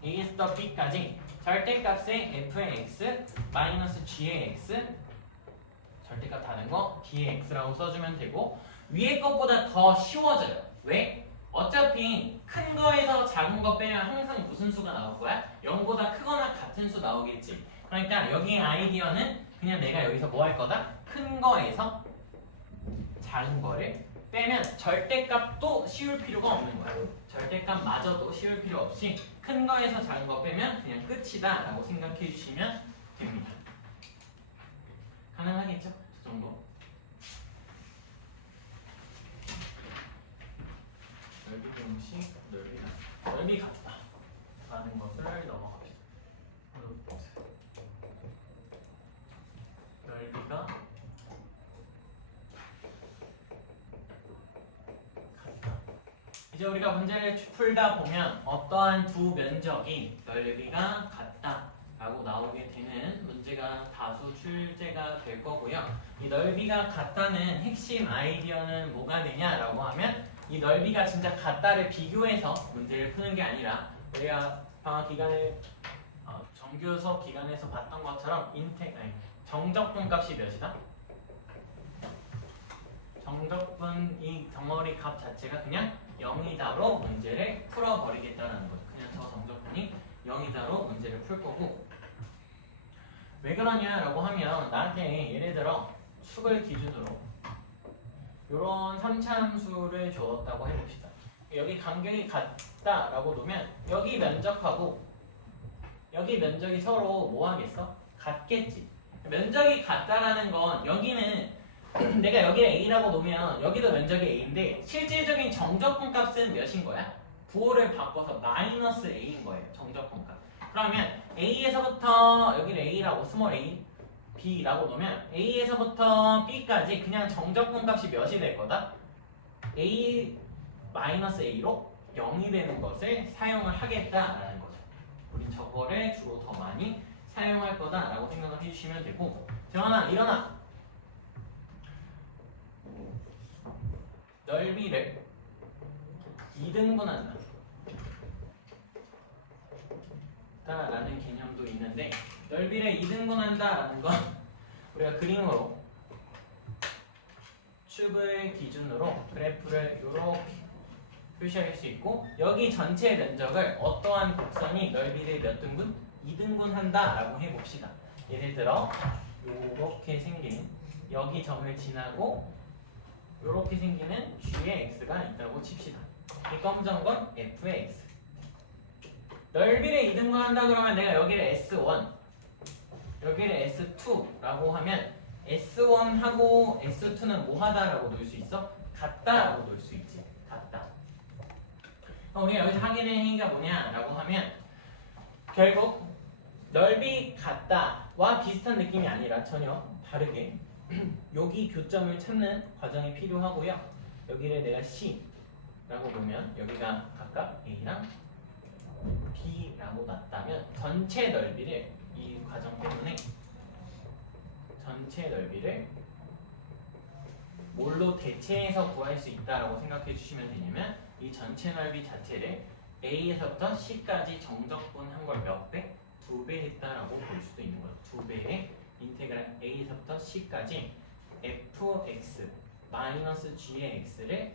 A에서 B까지 절대값의 F의 X 마이너스 G의 X 절대값 다른 거 D의 X라고 써주면 되고 위에 것보다 더 쉬워져요. 왜? 어차피 큰 거에서 작은 거 빼면 항상 무슨 수가 나올 거야? 0보다 크거나 같은 수 나오겠지. 그러니까 여기의 아이디어는 그냥 내가 여기서 뭐 할 거다? 큰 거에서 작은 거를 빼면 절대값도 씌울 필요가 없는 거야. 절대값마저도 씌울 필요 없이 큰 거에서 작은 거 빼면 그냥 끝이다 라고 생각해 주시면 됩니다. 가능하겠죠? 저 정도. 넓이 공식, 넓이 같다 라는 것을 넘어갑시다. 넓이가 같다. 이제 우리가 문제를 풀다 보면 어떠한 두 면적이 넓이가 같다 라고 나오게 되는 문제가 다수 출제가 될 거고요. 이 넓이가 같다는 핵심 아이디어는 뭐가 되냐라고 하면 이 넓이가 진짜 같다를 비교해서 문제를 푸는 게 아니라 우리가 방학 기간에 정규 수업 기간에서 봤던 것처럼 정적분 값이 몇이다? 정적분 이 덩어리 값 자체가 그냥 0이다로 문제를 풀어버리겠다는 거죠. 그냥 저 정적분이 0이다로 문제를 풀 거고, 왜 그러냐라고 하면 나한테 예를 들어 축을 기준으로 이런 3차 함수를 줬다고 해봅시다. 여기 간격이 같다라고 놓으면 여기 면적하고 여기 면적이 서로 뭐 하겠어? 같겠지. 면적이 같다라는 건 여기는 내가 여기를 A라고 놓으면 여기도 면적이 A인데 실질적인 정적분 값은 몇인 거야? 부호를 바꿔서 마이너스 A인 거예요. 정적분 값. 그러면 A에서부터 여기를 A라고 스몰 a, B라고 놓으면 A에서부터 B까지 그냥 정적분 값이 몇이 될 거다? A 마이너스 A로 0이 되는 것을 사용을 하겠다라는 거죠. 우린 저거를 주로 더 많이 사용할 거다라고 생각을 해주시면 되고, 정하나 일어나. 넓이를 2등분한다 라는 개념도 있는데, 넓이를 2등분한다 라는 건 우리가 그림으로 축을 기준으로 그래프를 이렇게 표시할 수 있고, 여기 전체 면적을 어떠한 곡선이 넓이를 몇 등분? 2등분 한다 라고 해봅시다. 예를 들어 이렇게 생긴 여기 점을 지나고 이렇게 생기는 G의 X가 있다고 칩시다. 이 검정 건 F의 X. 넓이를 2등분 한다 그러면 내가 여기를 S1 여기를 S2라고 하면 S1하고 S2는 뭐 하다라고 놓을 수 있어? 같다라고 놓을 수 있지. 같다. 우리가 여기서 하게 되는 행위가 뭐냐라고 하면 결국 넓이 같다와 비슷한 느낌이 아니라 전혀 다르게 여기 교점을 찾는 과정이 필요하고요. 여기를 내가 C라고 보면 여기가 각각 A랑 B라고 놨다면 전체 넓이를 이 과정 때문에 전체 넓이를 뭘로 대체해서 구할 수 있다라고 생각해 주시면 되냐면 이 전체 넓이 자체를 A에서부터 C까지 정적분한 걸 몇 배? 2배 했다라고 볼 수도 있는 거죠. 2배의 인테그랄 A에서부터 C까지 fx 마이너스 g의 x를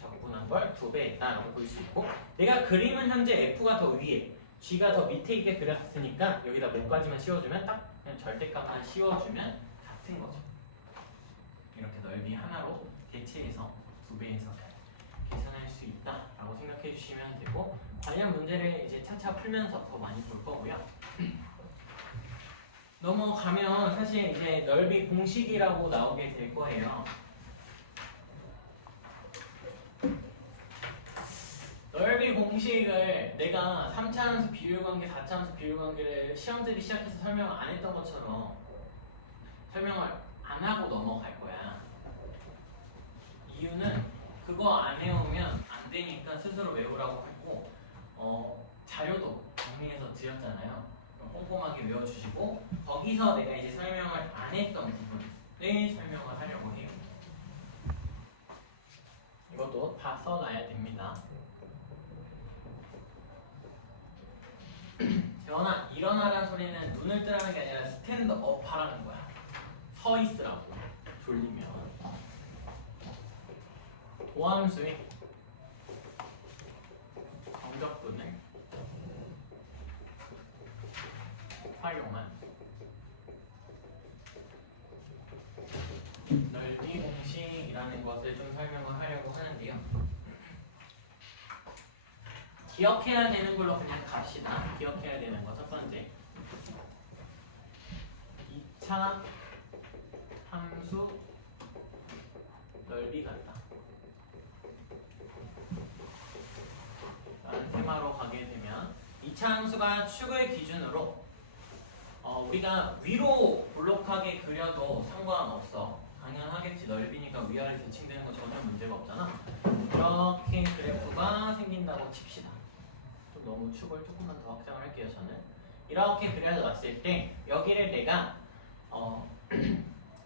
적분한 걸 2배 했다라고 볼 수 있고, 내가 그림은 현재 f가 더 위에 g가 더 밑에 있게 그렸으니까 여기다 뭐까지만 씌워주면 딱 그냥 절대값만 씌워주면 같은 거죠. 이렇게 넓이 하나로 대체해서 2배에서 계산할 수 있다라고 생각해 주시면 되고, 관련 문제를 이제 차차 풀면서 더 많이 볼 거고요. 넘어가면 사실 이제 넓이 공식이라고 나오게 될 거예요. 넓이 공식을 내가 3차 함수 비율관계, 4차 함수 비율관계를 시험들이 시작해서 설명 안 했던 것처럼 설명을 안 하고 넘어갈 거야. 이유는 그거 안 외우면 안 되니까 스스로 외우라고 했고, 자료도 정리해서 드렸잖아요. 꼼꼼하게 외워주시고, 거기서 내가 이제 설명을 안 했던 부분을 설명을 하려고 해요. 이것도 다 써놔야 됩니다. 재원아, 일어나라는 소리는 눈을 뜨라는 게 아니라 스탠드업 하라는 거야. 서 있으라고. 졸리면. 도함수의 정적분을 활용한 넓이 공식이라는 것을 좀 설명을 하려고 하는데요. 기억해야 되는 걸로 그냥 갑시다. 기억해야 되는 거 첫 번째, 2차 함수 넓이 같다 라는 테마로 가게 되면, 2차 함수가 축을 기준으로 우리가 위로 볼록하게 그려도 상관없어. 당연하겠지. 넓이니까 위아래 대칭되는 거 전혀 문제가 없잖아. 이렇게 그래프가 생긴다고 칩시다. 좀 너무 축을 조금만 더 확장을 할게요. 저는 이렇게 그려놨을 때 여기를 내가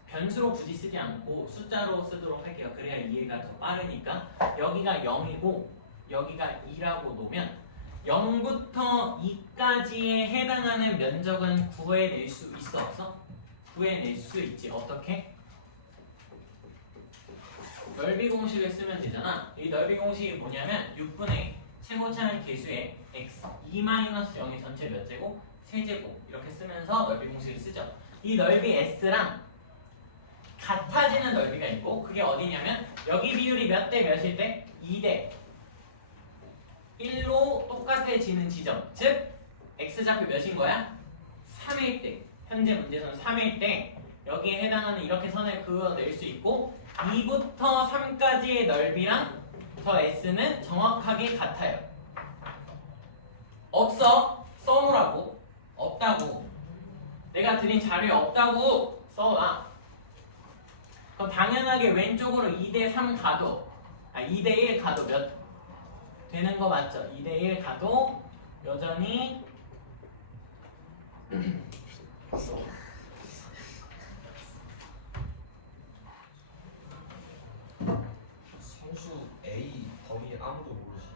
변수로 굳이 쓰지 않고 숫자로 쓰도록 할게요. 그래야 이해가 더 빠르니까. 여기가 0이고 여기가 2라고 놓으면 0부터 2까지에 해당하는 면적은 구해낼 수 있어 없어? 구해낼 수 있지. 어떻게? 넓이 공식을 쓰면 되잖아. 이 넓이 공식이 뭐냐면 6분의 세모차는 개수의 x 2-0의 전체 몇 제곱? 세제곱 이렇게 쓰면서 넓이 공식을 쓰죠. 이 넓이 s랑 같아지는 넓이가 있고 그게 어디냐면 여기 비율이 몇 대 몇일 때? 2대 1로 똑같아지는 지점. 즉 x좌표 몇인 거야? 3일 때. 현재 문제에서는 3일 때 여기에 해당하는 이렇게 선을 그어낼 수 있고 2부터 3까지의 넓이랑 저 s는 정확하게 같아요. 없어. 써놓으라고. 없다고. 내가 드린 자료에 없다고 써놔. 그럼 당연하게 왼쪽으로 2대3 가도 2대1 가도 몇 되는 거 맞죠? 2대1 가도 여전히 상수 A 범위 아무도 모르지.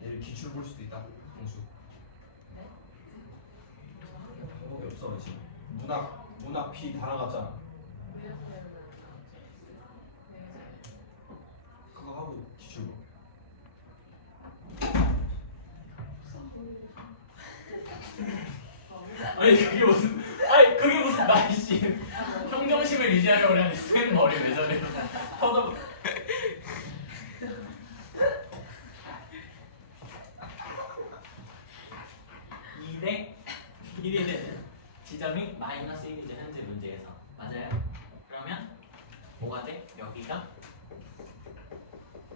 내일 기출 볼 수도 있다. 상수. 그런 게 없어 지금. 문학 P 다 나갔잖아. 그거 하고 기출 봐. 그게 무슨 말이지? 평정심을 유지하려고 그러는데 쌤 머리 왜 저래? 터져. 2대 1이 되는 지점이 마이너스 1이죠. 현재 문제에서. 맞아요? 그러면 뭐가 돼? 여기가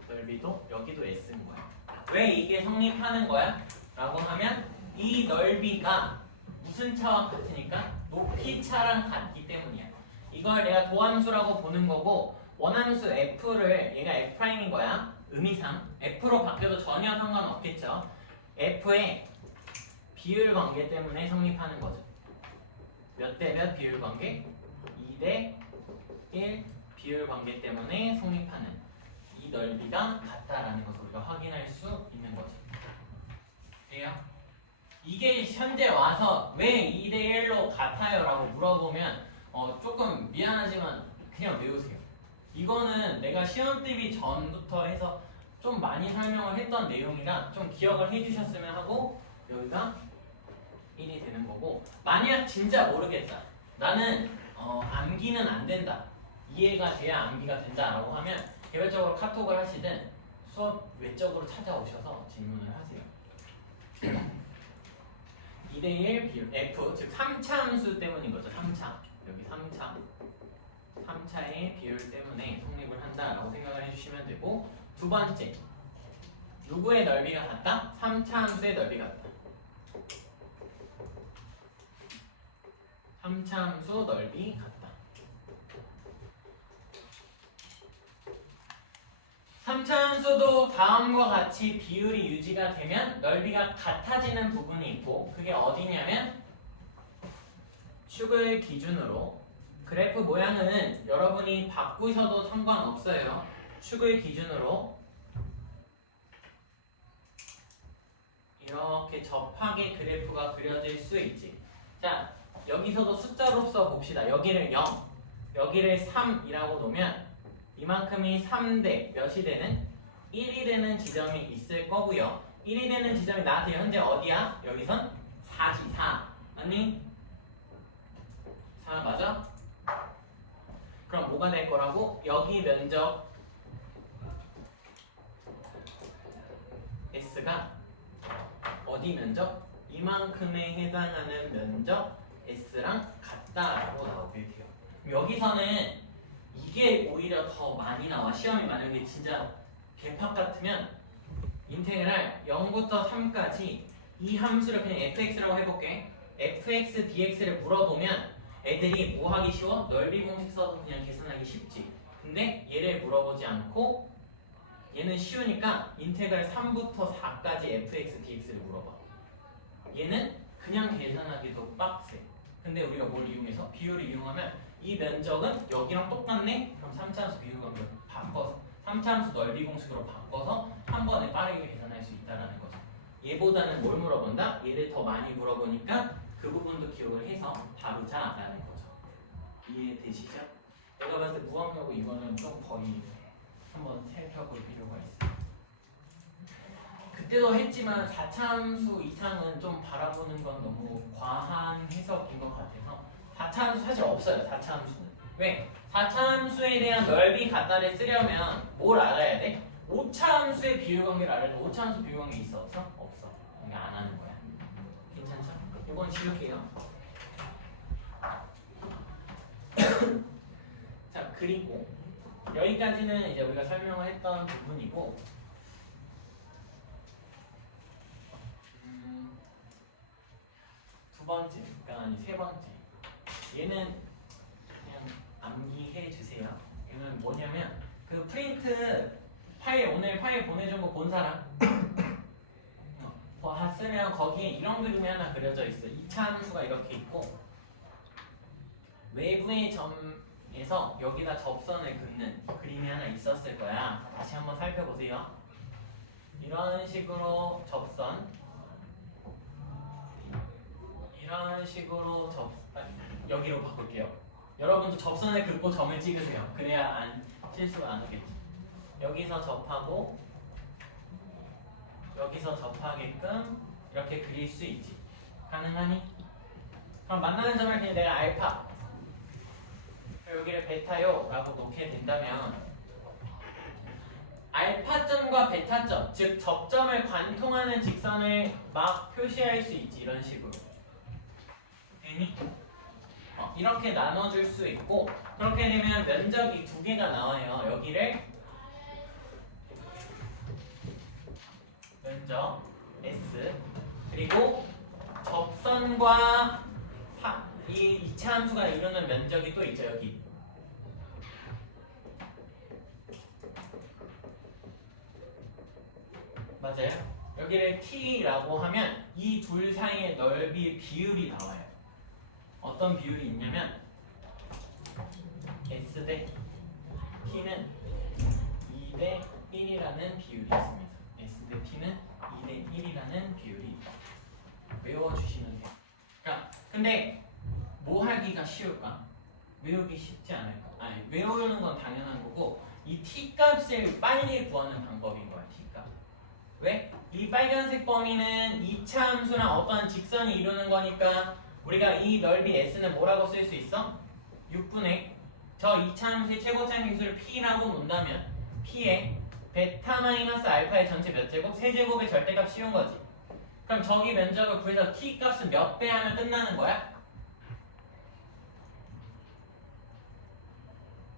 넓이도 여기도 S인 거야. 왜 이게 성립하는 거야? 라고 하면 이 넓이가 무슨 차와 같으니까? 높이 차랑 같기 때문이야. 이걸 내가 도함수라고 보는 거고 원함수 F를 얘가 F'인 거야. 의미상 F로 바뀌어도 전혀 상관없겠죠. F의 비율 관계 때문에 성립하는 거죠. 몇 대 몇 비율 관계? 2대 1 비율 관계 때문에 성립하는 이 넓이가 같다라는 것을 우리가 확인할 수 있는 거죠. 돼요? 이게 현재 와서 왜 2대 1로 같아요? 라고 물어보면 조금 미안하지만 그냥 외우세요. 이거는 내가 시험 대비 전부터 해서 좀 많이 설명을 했던 내용이라 좀 기억을 해주셨으면 하고 여기가 1이 되는 거고 만약 진짜 모르겠다. 나는 암기는 안 된다. 이해가 돼야 암기가 된다라고 하면 개별적으로 카톡을 하시든 수업 외적으로 찾아오셔서 질문을 하세요. 2대1 비율 F 즉 3차 함수 때문인 거죠. 3차 여기 3차의 비율 때문에 성립을 한다라고 생각을 해주시면 되고 두 번째 누구의 넓이가 같다? 3차 함수의 넓이가 같다. 3차 함수 넓이 같다. 3차 함수도 다음과 같이 비율이 유지가 되면 넓이가 같아지는 부분이 있고 그게 어디냐면 축을 기준으로 그래프 모양은 여러분이 바꾸셔도 상관없어요. 축을 기준으로 이렇게 접하게 그래프가 그려질 수 있지. 자, 여기서도 숫자로 써봅시다. 여기를 0, 여기를 3이라고 놓으면 이만큼이 3대 몇이 되는? 1이 되는 지점이 있을 거고요. 1이 되는 지점이 나한테 현재 어디야? 여기선 4지 4. 아니? 4 맞아? 그럼 뭐가 될 거라고? 여기 면적 S가 어디 면적? 이만큼에 해당하는 면적 S랑 같다라고 나오게 돼요. 여기서는 이게 오히려 더 많이 나와. 시험이 만약에 진짜 개팍 같으면 인테그랄 0부터 3까지 이 함수를 그냥 fx라고 해볼게. fx, dx를 물어보면 애들이 뭐 하기 쉬워? 넓이 공식 써서 그냥 계산하기 쉽지. 근데 얘를 물어보지 않고 얘는 쉬우니까 인테그랄 3부터 4까지 fx, dx를 물어봐. 얘는 그냥 계산하기도 빡세. 근데 우리가 뭘 이용해서? 비율을 이용하면 이 면적은 여기랑 똑같네? 그럼 3차함수 비율 관계를 바꿔서 3차함수 넓이 공식으로 바꿔서 한 번에 빠르게 계산할 수 있다는 거죠. 얘보다는 뭘 물어본다? 얘를 더 많이 물어보니까 그 부분도 기억을 해서 다루자라는 거죠. 이해되시죠? 내가 봤을 때 무항하고 이거는 좀 거의 한번 살펴볼 필요가 있어요. 그때도 했지만 4차함수 이상은 좀 바라보는 건 너무 과한 해석인 것 같아서 4차함수 사실 없어요. 4차함수는. 왜? 4차함수에 대한 넓이 갖다를 쓰려면 뭘 알아야 돼? 5차함수의 비율관계를 알아야 돼. 5차함수 비율관계 있어? 없어? 없어. 이게 안 하는 거야. 괜찮죠? 이건 지울게요. 자, 그리고 여기까지는 이제 우리가 설명을 했던 부분이고 두 번째, 그러니까 아니 세 번째. 얘는 그냥 암기해 주세요. 얘는 뭐냐면 그 프린트 파일 오늘 파일 보내준 거 본 사람 봤으면 거기에 이런 그림이 하나 그려져 있어. 2차 함수가 이렇게 있고 외부의 점에서 여기다 접선을 긋는 그림이 하나 있었을 거야. 다시 한번 살펴보세요. 이런 식으로 접선, 이런 식으로 여기로 바꿀게요. 여러분도 접선을 긋고 점을 찍으세요. 그래야 실수가 안 오겠지. 여기서 접하고 여기서 접하게끔 이렇게 그릴 수 있지. 가능하니? 그럼 만나는 점을 그냥 내가 알파 여기를 베타요 라고 놓게 된다면 알파점과 베타점, 즉 접점을 관통하는 직선을 막 표시할 수 있지. 이런 식으로 되니? 이렇게 나눠줄 수 있고 그렇게 되면 면적이 두 개가 나와요. 여기를 면적 S 그리고 접선과 이 2차 함수가 이루는 면적이 또 있죠. 여기 맞아요. 여기를 T라고 하면 이 둘 사이의 넓이 비율이 나와요. 어떤 비율이 있냐면 S 대 T는 2 대 1이라는 비율이 있습니다. S 대 T는 2 대 1이라는 비율이 있다. 외워주시면 돼요. 그러니까 근데 뭐 하기가 쉬울까? 외우기 쉽지 않을까? 아니 외우는 건 당연한 거고 이 T 값을 빨리 구하는 방법인 거야. T 값. 왜? 이 빨간색 범위는 2차 함수랑 어떠한 직선이 이루는 거니까 우리가 이 넓이 S는 뭐라고 쓸 수 있어? 6분의 저 2차 함수의 최고차의 빙수를 P라고 놓는다면 P의 베타 마이너스 알파의 전체 몇 제곱? 세제곱의 절대값 씌운 거지. 그럼 저기 면적을 구해서 T 값은 몇 배 하면 끝나는 거야?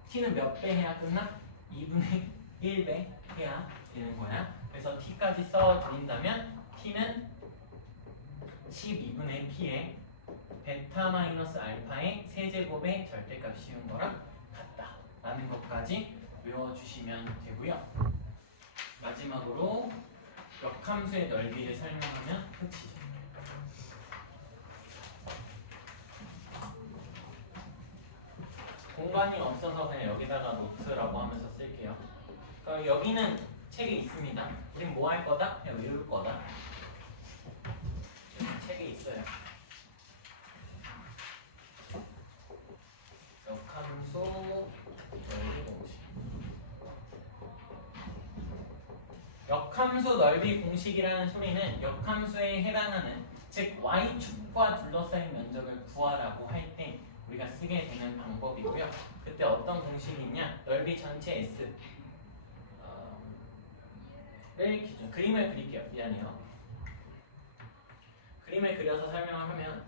T는 몇 배 해야 끝나? 2분의 1배 해야 되는 거야. 그래서 T까지 써드린다면 T는 12분의 P의 베타 마이너스 알파의 세제곱의 절대값 씌운 거랑 같다 라는 것까지 외워주시면 되고요. 마지막으로 역함수의 넓이를 설명하면 끝이죠. 공간이 없어서 그냥 여기다가 노트라고 하면서 쓸게요. 그럼 여기는 책에 있습니다. 우린 뭐 할 거다? 그냥 외울 거다. 책에 있어요. 역함수 넓이 공식. 역함수 넓이 공식이라는 소리는 역함수에 해당하는 즉 y축과 둘러싸인 면적을 구하라고 할 때 우리가 쓰게 되는 방법이고요. 그때 어떤 공식이 있냐? 넓이 전체 S 를 기준 그림을 그릴게요. 미안해요. 그림을 그려서 설명을 하면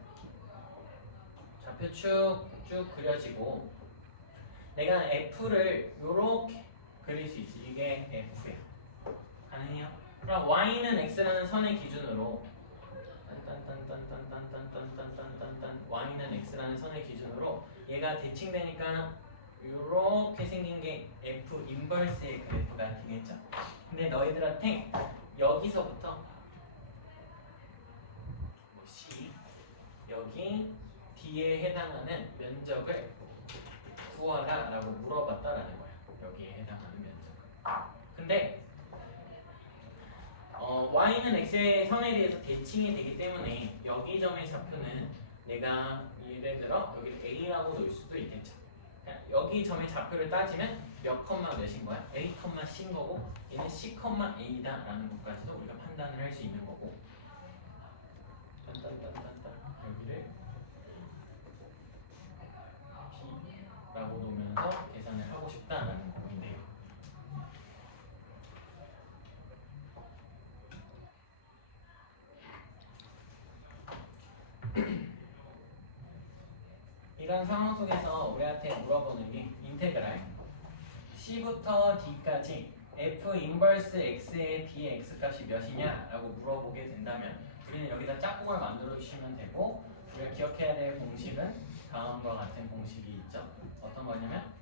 좌표 쭉 그려지고 내가 F를 요렇게 그릴 수 있지. 이게 F야. 가능해요? 그럼 Y는 X라는 선의 기준으로 딴딴딴딴딴딴딴딴딴딴 Y는 X라는 대한 선을 기준으로 얘가 대칭되니까 이렇게 생긴 게 F 인버스의 그래프가 되겠죠. 근데 너희들한테 여기서부터 C 여기 D에 해당하는 면적을 구하라 라고 물어봤다라는 거야. 여기에 해당하는 면적을. 근데 y는 x의 선에 대해서 대칭이 되기 때문에 여기 점의 좌표는 내가 예를 들어 여기 a라고 놓을 수도 있겠죠. 여기 점의 좌표를 따지면 몇 컴마 몇인 거야? a 컴마 c인 거고 얘는 c 컴마 a다 라는 것까지도 우리가 판단을 할 수 있는 거고 딴딴딴딴딴 여기를 b라고 놓으면서 계산을 하고 싶다라는 거인데요. 이런 상황 속에서 우리한테 물어보는 게 인테그랄 C부터 D까지 F 인버스 X의 D의 X 값이 몇이냐 라고 물어보게 된다면 우리는 여기다 짝꿍을 만들어 주시면 되고 우리가 기억해야 될 공식은 다음과 같은 공식이 있죠. 어떤 거냐면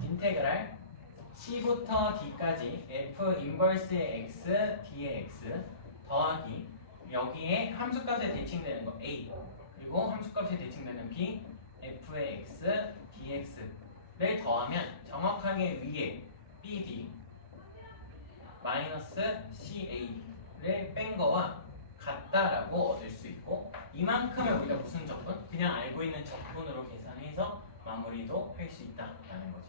인테그랄 C부터 D까지 F 인버스의 X D의 X 더하기 여기에 함수값에 대칭되는 거 A 그리고 함수값에 대칭되는 B F의 X dx를 더하면 정확하게 위에 BD 마이너스 CA를 뺀 거와 같다라고 얻을 수 있고 이만큼을 우리가 무슨 적분? 그냥 알고 있는 적분으로 계산해서 마무리도 할 수 있다라는 거죠.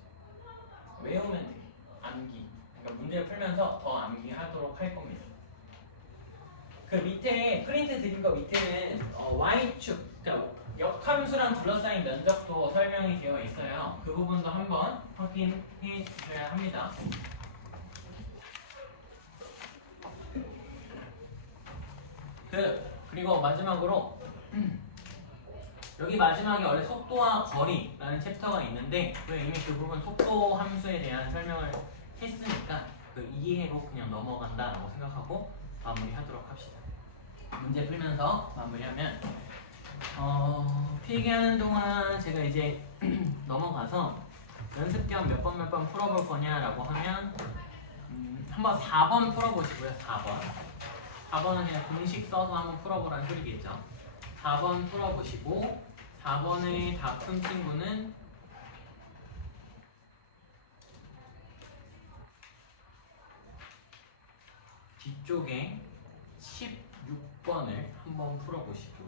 외우면 돼. 암기. 그러니까 문제를 풀면서 더 암기하도록 할 겁니다. 그 밑에 프린트 드린 거 밑에는 y축, 그러니까 역함수랑 둘러싸인 면적도 설명이 되어 있어요. 그 부분도 한번 확인해 주셔야 합니다. 그리고 마지막으로 여기 마지막에 원래 속도와 거리라는 챕터가 있는데 이미 그 부분 속도 함수에 대한 설명을 했으니까 그 이해로 그냥 넘어간다라고 생각하고 마무리하도록 합시다. 문제 풀면서 마무리하면 필기하는 동안 제가 이제 넘어가서 연습 겸 몇 번 풀어볼 거냐라고 하면 한번 4번 풀어보시고요. 4번은 그냥 공식 써서 한번 풀어보라는 소리겠죠. 4번 풀어보시고 4번의 답 푼 친구는 뒤쪽에 16번을 한번 풀어보시고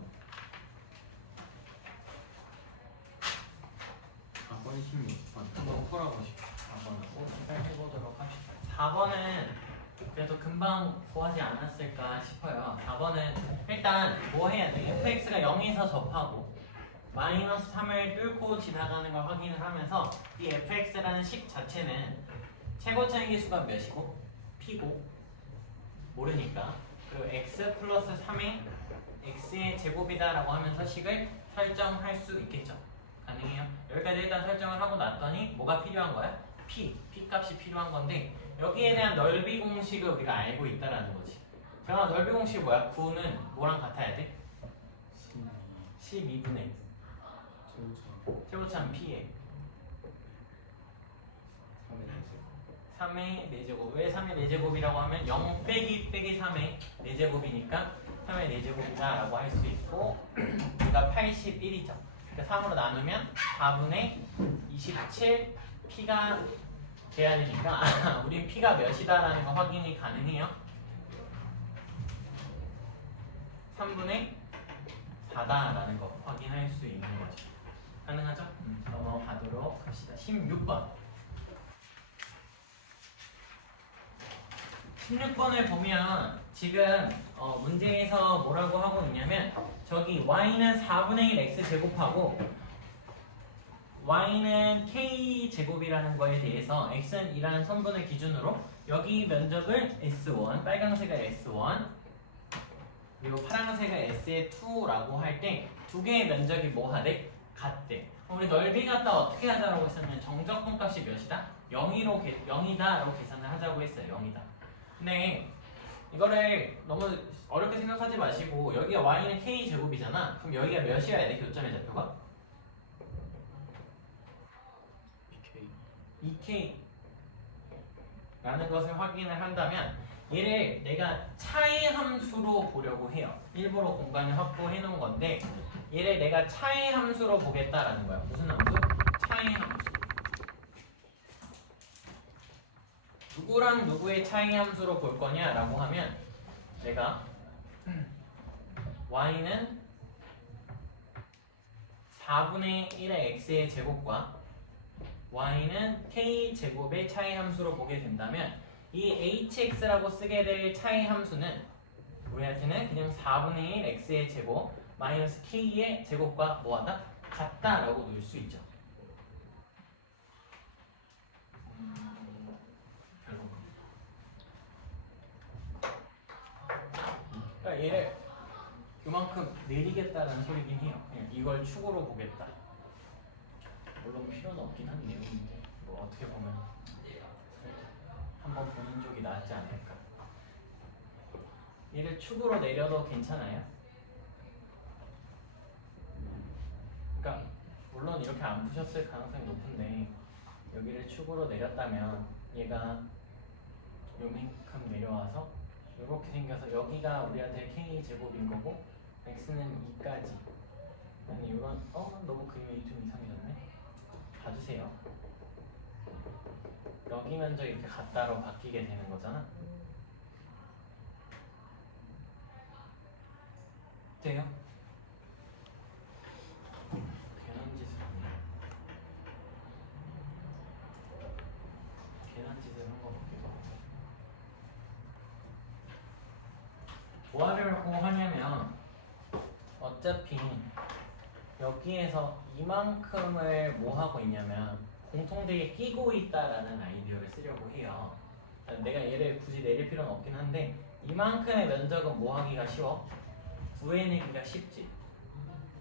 4번 16번 한번 풀어보시고 4번을 해보도록 합시다. 4번은 그래도 금방 구하지 않았을까 싶어요. 4번은 일단 뭐 해야 돼? fx가 0에서 접하고 마이너스 3을 뚫고 지나가는 걸 확인을 하면서 이 fx라는 식 자체는 최고차의 기수가 몇이고 p고 모르니까 그리고 x 플러스 3의 x의 제곱이다 라고 하면서 식을 설정할 수 있겠죠. 가능해요. 여기까지 일단 설정을 하고 났더니 뭐가 필요한 거야? p 값이 필요한 건데 여기에 대한 넓이 공식을 우리가 알고 있다라는 거지. 자, 넓이 공식이 뭐야? 9는 뭐랑 같아야 돼? 12분의 최고차는 p에 3의 4제곱. 왜 3의 4제곱이라고 하면 0 빼기 3의 4제곱이니까 3의 4제곱이다 라고 할 수 있고 우리가 81이죠. 그러니까 3으로 나누면 4분의 27 p가 돼야 되니까 우리 p가 몇이다 라는 거 확인이 가능해요. 3분의 4다 라는 거 확인할 수 있는 거죠. 가능하죠? 넘어가도록 합시다. 16번 16번을 보면 지금 문제에서 뭐라고 하고 있냐면 저기 y는 4분의 1 x 제곱하고 y는 k 제곱이라는 거에 대해서 x는 이라는 선분을 기준으로 여기 면적을 s1, 빨간색을 s1 그리고 파란색을 sa2라고 할 때 두 개의 면적이 뭐 하대? 같대. 우리 넓이 갖다 어떻게 하자라고 했었냐면 정적분 값이 몇이다? 0이다 라고 계산을 하자고 했어요. 0이다. 근데 이거를 너무 어렵게 생각하지 마시고 여기가 y는 k제곱이잖아. 그럼 여기가 몇이어야 돼? 교점의 좌표가? BK 2k라는 것을 확인을 한다면 얘를 내가 차이 함수로 보려고 해요. 일부러 공간을 확보해 놓은 건데 얘를 내가 차이 함수로 보겠다라는 거야. 무슨 함수? 차이 함수. 누구랑 누구의 차이 함수로 볼 거냐라고 하면 내가 y는 4분의 1의 x의 제곱과 y는 k제곱의 차이 함수로 보게 된다면 이 hx라고 쓰게 될 차이 함수는 우리한테는 그냥 4분의 1 x의 제곱 마이너스 k의 제곱과 뭐하다? 같다라고 놓을 수 있죠. 그러니까 얘를 이만큼 내리겠다라는 소리긴 해요. 그냥 이걸 축으로 보겠다. 물론 필요는 없긴 한 내용인데 뭐 어떻게 보면 한번 보는 쪽이 낫지 않을까. 얘를 축으로 내려도 괜찮아요? 그러니까 물론 이렇게 안 푸셨을 가능성이 높은데 여기를 축으로 내렸다면 얘가 요만큼 내려와서 이렇게 생겨서 여기가 우리한테 k제곱인 거고 x는 2까지 아니 이런 너무 그림이 좀 이상해졌네. 봐주세요. 여기 면적이 이렇게 같다로 바뀌게 되는 거잖아. 돼요? 괜한 짓을 하네. 괜한 짓을 한 거 같기도 하고. 뭐 하려고 하냐면 어차피 여기에서 이만큼을 뭐 하고 있냐면 공통되게 끼고 있다라는 아이디어를 쓰려고 해요. 내가 얘를 굳이 내릴 필요는 없긴 한데 이만큼의 면적은 뭐 하기가 쉬워? 구해내기가 쉽지.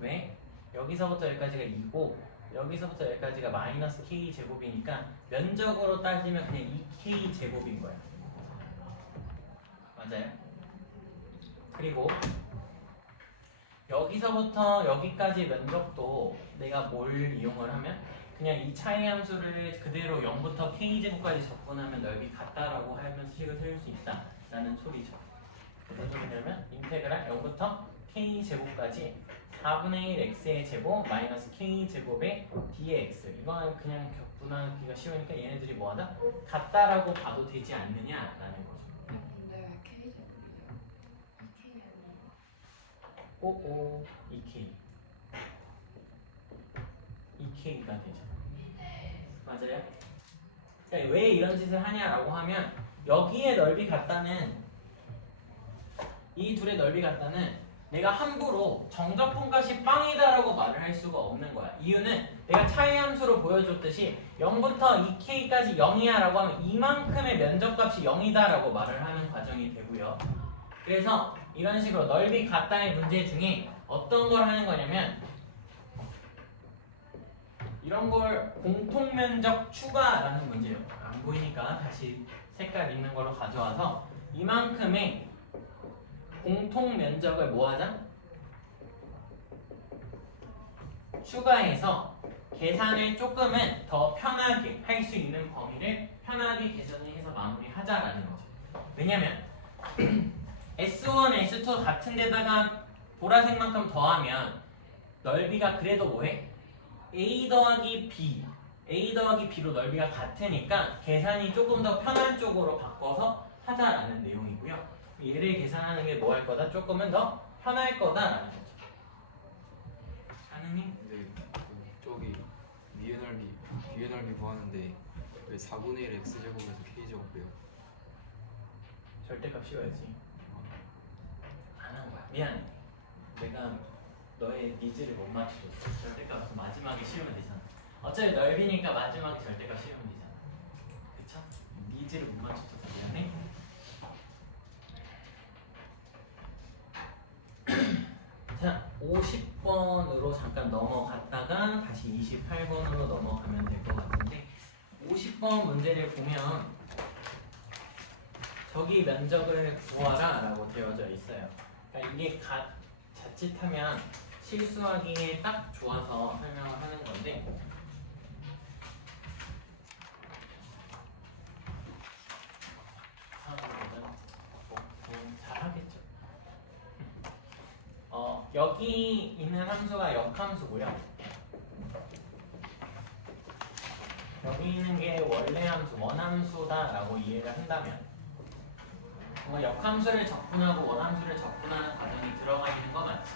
왜? 여기서부터 여기까지가 2고 여기서부터 여기까지가 마이너스 k 제곱이니까 면적으로 따지면 그냥 2k 제곱인 거야. 맞아요? 그리고 여기서부터 여기까지 면적도 내가 뭘 이용을 하면 그냥 이 차이 함수를 그대로 0부터 k제곱까지 접근하면 넓이 같다라고 하면 식을 세울 수 있다라는 소리죠. 무슨 소리냐면 인테그랄 0부터 k제곱까지 4분의 1 x의 제곱 마이너스 k제곱의 dx 이거는 그냥 격분하기가 쉬우니까 얘네들이 뭐하다? 같다라고 봐도 되지 않느냐라는 거죠. 근데 K제곱이요? 2K 아니에요? 오오 2k 2k가 되죠. 맞아요? 그러니까 왜 이런 짓을 하냐라고 하면 여기에 넓이 같다는 이 둘의 넓이 같다는 내가 함부로 정적분값이 빵이다라고 말을 할 수가 없는 거야. 이유는 내가 차이 함수로 보여줬듯이 0부터 2k까지 0이야 라고 하면 이만큼의 면적값이 0이다 라고 말을 하는 과정이 되고요. 그래서 이런 식으로 넓이 같다의 문제 중에 어떤 걸 하는 거냐면 이런 걸 공통면적 추가라는 문제예요. 안 보이니까 다시 색깔 있는 걸로 가져와서 이만큼의 공통면적을 뭐하자? 추가해서 계산을 조금은 더 편하게 할 수 있는 범위를 편하게 계산을 해서 마무리하자라는 거죠. 왜냐면 S1, S2 같은 데다가 보라색만큼 더하면 넓이가 그래도 뭐해? A 더하기 B로 넓이가 같으니까 계산이 조금 더 편한 쪽으로 바꿔서 하자라는 내용이고요. 얘를 계산하는 게 뭐 할 거다? 조금은 더 편할 거다라는 거죠. 하느님? 근데 저기 위에 넓이 구하는데 왜 4분의 1 x제곱에서 k제곱이에요? 절대값 씌워야지. 안 한 거야. 미안해. 내가 너의 니즈를 못 맞춰줬어. 절대값 마지막에 씌우면 되잖아. 어차피 넓이니까 마지막에 절대값 씌우면 되잖아. 그쵸? 니즈를 못 맞춰줘서 미안해. 자, 50번으로 잠깐 넘어갔다가 다시 28번으로 넘어가면 될 것 같은데 50번 문제를 보면 저기 면적을 구하라 라고 되어져 있어요. 그러니까 이게 자칫하면 실수하기에 딱 좋아서 설명을 하는 건데 잘하겠죠. 여기 있는 함수가 역함수고요. 여기 있는 게 원래 함수, 원함수다라고 이해를 한다면 뭔가 역함수를 적분하고 원함수를 적분하는 과정이 들어가 있는 거 맞지?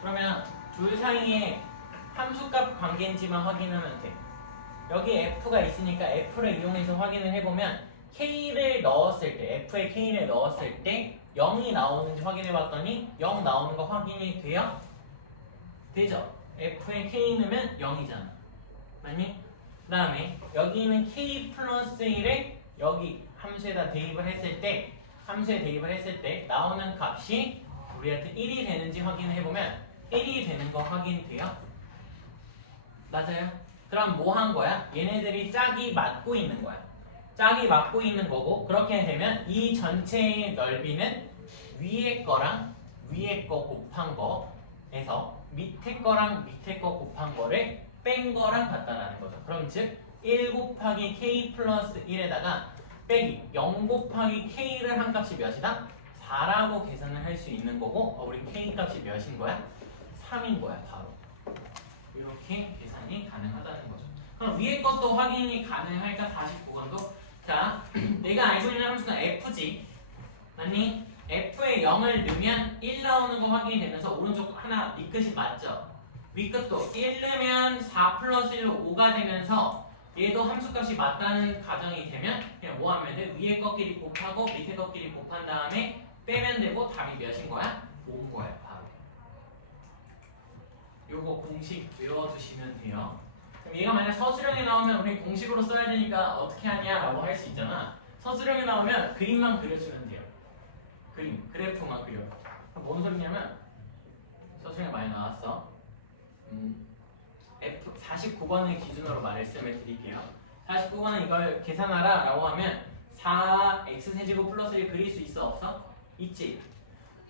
그러면 둘 사이에 함수값 관계인지만 확인하면 돼. 여기 f가 있으니까 f를 이용해서 확인을 해보면 k를 넣었을 때, f에 k를 넣었을 때 0이 나오는지 확인해 봤더니 0 나오는 거 확인이 돼요? 되죠? f에 k 넣으면 0이잖아. 맞니? 그 다음에 여기 있는 k 플러스 1을 여기 함수에다 대입을 했을 때 함수에 대입을 했을 때 나오는 값이 우리한테 1이 되는지 확인을 해보면 1이 되는 거 확인돼요? 맞아요? 그럼 뭐 한 거야? 얘네들이 짝이 맞고 있는 거야. 짝이 맞고 있는 거고 그렇게 되면 이 전체의 넓이는 위에 거랑 위에 거 곱한 거에서 밑에 거랑 밑에 거 곱한 거를 뺀 거랑 같다라는 거죠. 그럼 즉 1 곱하기 k 플러스 1에다가 빼기 0 곱하기 k를 한 값이 몇이다? 4라고 계산을 할 수 있는 거고 우리 k 값이 몇인 거야? 3인 거야 바로. 이렇게 계산이 가능하다는 거죠. 그럼 위에 것도 확인이 가능할까? 49번도 자, 내가 알고 있는 함수는 f지 맞니? f에 0을 넣으면 1 나오는 거 확인이 되면서 오른쪽 하나 밑끝이 맞죠? 윗끝도 1 넣으면 4 플러스 1로 5가 되면서 얘도 함수값이 맞다는 가정이 되면 그냥 뭐 하면 돼? 위에 것끼리 곱하고 밑에 것끼리 곱한 다음에 빼면 되고 답이 몇인 거야? 5인 거야 바로. 요거 공식 외워두시면 돼요. 그럼 얘가 만약 서술형에 나오면 우리 공식으로 써야 되니까 어떻게 하냐라고 할 수 있잖아. 서술형에 나오면 그림만 그려주면 돼요. 그림, 그래프만 그려. 뭔 소리냐면 서술형에 많이 나왔어. F 49번을 기준으로 말씀을 드릴게요. 49번은 이걸 계산하라 라고 하면 4x세제곱 플러스 1 그릴 수 있어 없어? 있지.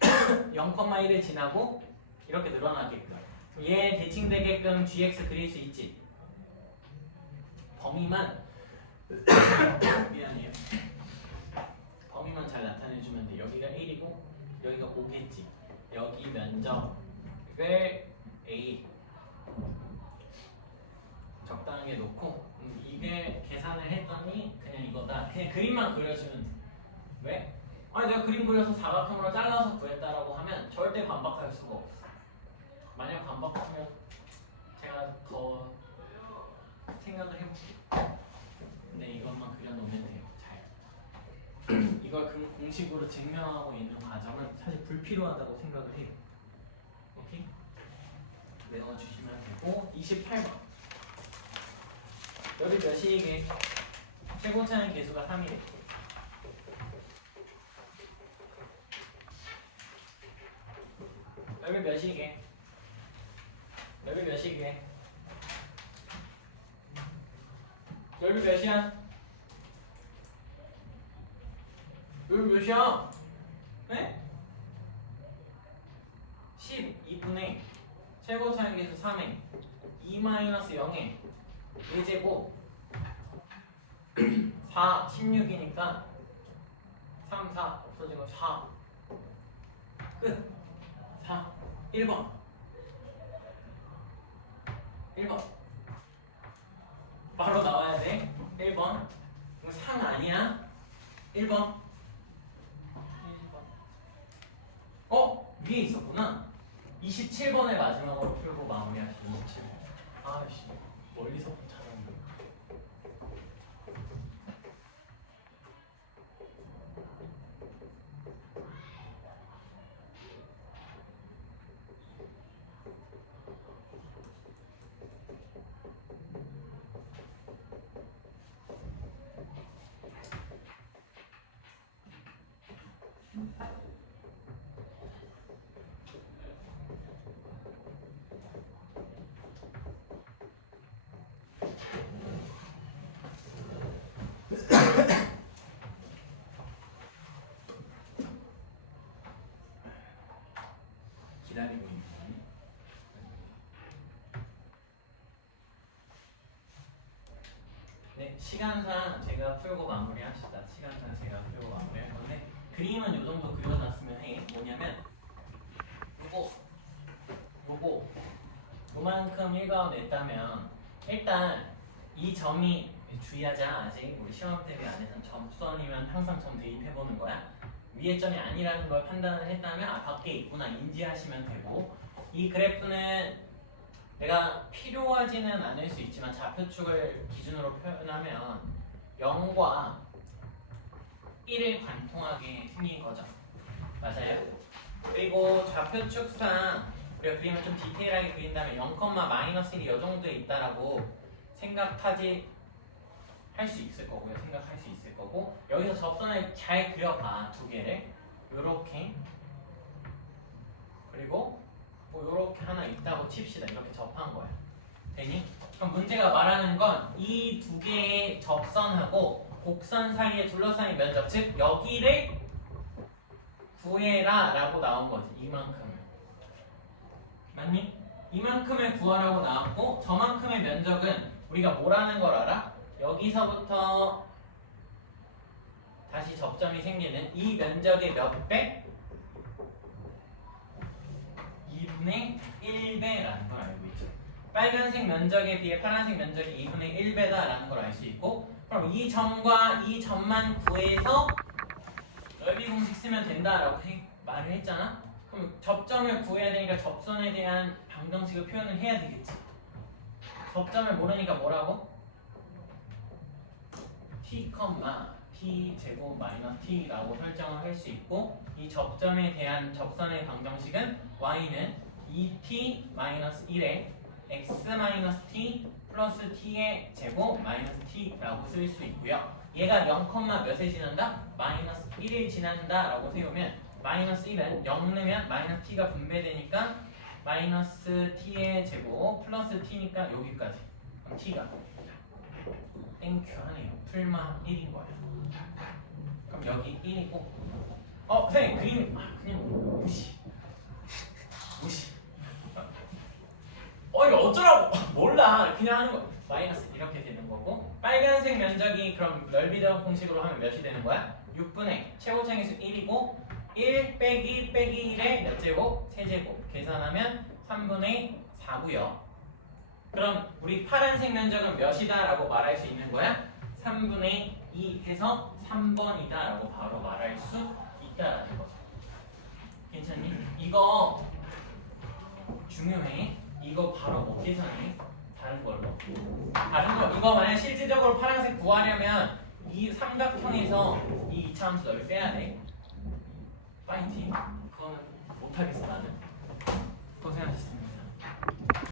0,1을 지나고 이렇게 늘어나게끔 얘 대칭되게끔 gx 그릴 수 있지. 범위만 미안해요. 범위만 잘 나타내주면 돼. 여기가 1이고 여기가 5겠지. 여기 면적을 a 적당하게 놓고 이게 계산을 했더니 그냥 이거다. 그냥 그림만 그려주면 돼. 왜? 아니 내가 그림 그려서 사각형으로 잘라서 구했다라고 하면 절대 반박할 수가 없어. 만약 반박하면 제가 더 생각을 해볼게요. 근데 이것만 그려놓으면 돼요. 잘. 이걸 공식으로 증명하고 있는 과정은 사실 불필요하다고 생각을 해요. 오케이? 외워주시면 되고 28번 여기 몇이게? 최고차는 계수가 3이래. 여기 몇이게? 여기 몇이게? 여기 몇이야? 여기 몇이야? 네? 12분의 최고차는 계수 3에 2-0에 1제곱 4, 16이니까 3, 4 없어진 거 4 끝 4, 1번 1번 바로 나와야 돼 1번 이거 상 아니야 1번 위에 있었구나 27번을 마지막으로 풀고 마무리하시죠 27번 아씨 멀리서 찾았는데 시간상 제가 풀고 마무리합시다. 시간상 제가 풀고 마무리할 건데 그림은 요 정도 그려놨으면 해. 뭐냐면 요거 요만큼 일과냈다면 일단 이 점이 주의하자. 아직 우리 시험 대비 안에서는 접선이면 항상 점 대입해보는 거야. 위의 점이 아니라는 걸 판단을 했다면 아 밖에 있구나 인지하시면 되고 이 그래프는 내가 필요하지는 않을 수 있지만 좌표축을 기준으로 표현하면 0과 1을 관통하게 생긴 거죠. 맞아요? 그리고 좌표축상 우리가 그림을 좀 디테일하게 그린다면 0,-1이 이 정도에 있다라고 할 수 있을 거고요. 생각할 수 있을 거고 여기서 접선을 잘 그려봐. 두 개를 요렇게 그리고 뭐 요렇게 하나 있다고 칩시다. 이렇게 접한 거야. 되니? 그럼 문제가 말하는 건 이 두 개의 접선하고 곡선 사이에 둘러싸인 면적 즉 여기를 구해라 라고 나온 거지. 이만큼을 맞니? 이만큼을 구하라고 나왔고 저만큼의 면적은 우리가 뭐라는 걸 알아? 여기서부터 다시 접점이 생기는 이 면적의 몇 배? 2분의 1배라는 걸 알고 있죠. 빨간색 면적에 비해 파란색 면적이 2분의 1배다라는 걸 알 수 있고 그럼 이 점과 이 점만 구해서 넓이 공식 쓰면 된다라고 말을 했잖아? 그럼 접점을 구해야 되니까 접선에 대한 방정식을 표현을 해야 되겠지. 접점을 모르니까 뭐라고? t, t 제곱 마이너스 t라고 설정을 할 수 있고 이 접점에 대한 접선의 방정식은 y는 2t-1에 x-t 플러스 t의 제곱 마이너스 t라고 쓸 수 있고요. 얘가 0, 몇에 지난다? 마이너스 1을 지난다 라고 세우면 마이너스 1은 0 넣으면 마이너스 t가 분배되니까 마이너스 t의 제곱 플러스 t니까 여기까지. 그럼 t가 땡큐 하네요. 풀마 1인 거야. 그럼 여기 1이고 선생님 그림 그냥 무시 이거 어쩌라고 몰라 그냥 하는 거 마이너스 이렇게 되는 거고 빨간색 면적이 그럼 넓이적 공식으로 하면 몇이 되는 거야? 6분의 최고차항수 1이고 1 빼기 1의 몇 제곱? 세제곱 계산하면 3분의 4고요. 그럼 우리 파란색 면적은 몇이다 라고 말할 수 있는 거야? 3분의 2 해서 3번이다 라고 바로 말할 수 있다라는 거죠. 괜찮니? 이거 중요해. 이거 바로 못 계산해. 다른 걸로. 이거 만약 실질적으로 파란색 구하려면 이 삼각형에서 이 이차함수 넓이 빼야 돼. 파이팅. 그거는 못하겠어 나는.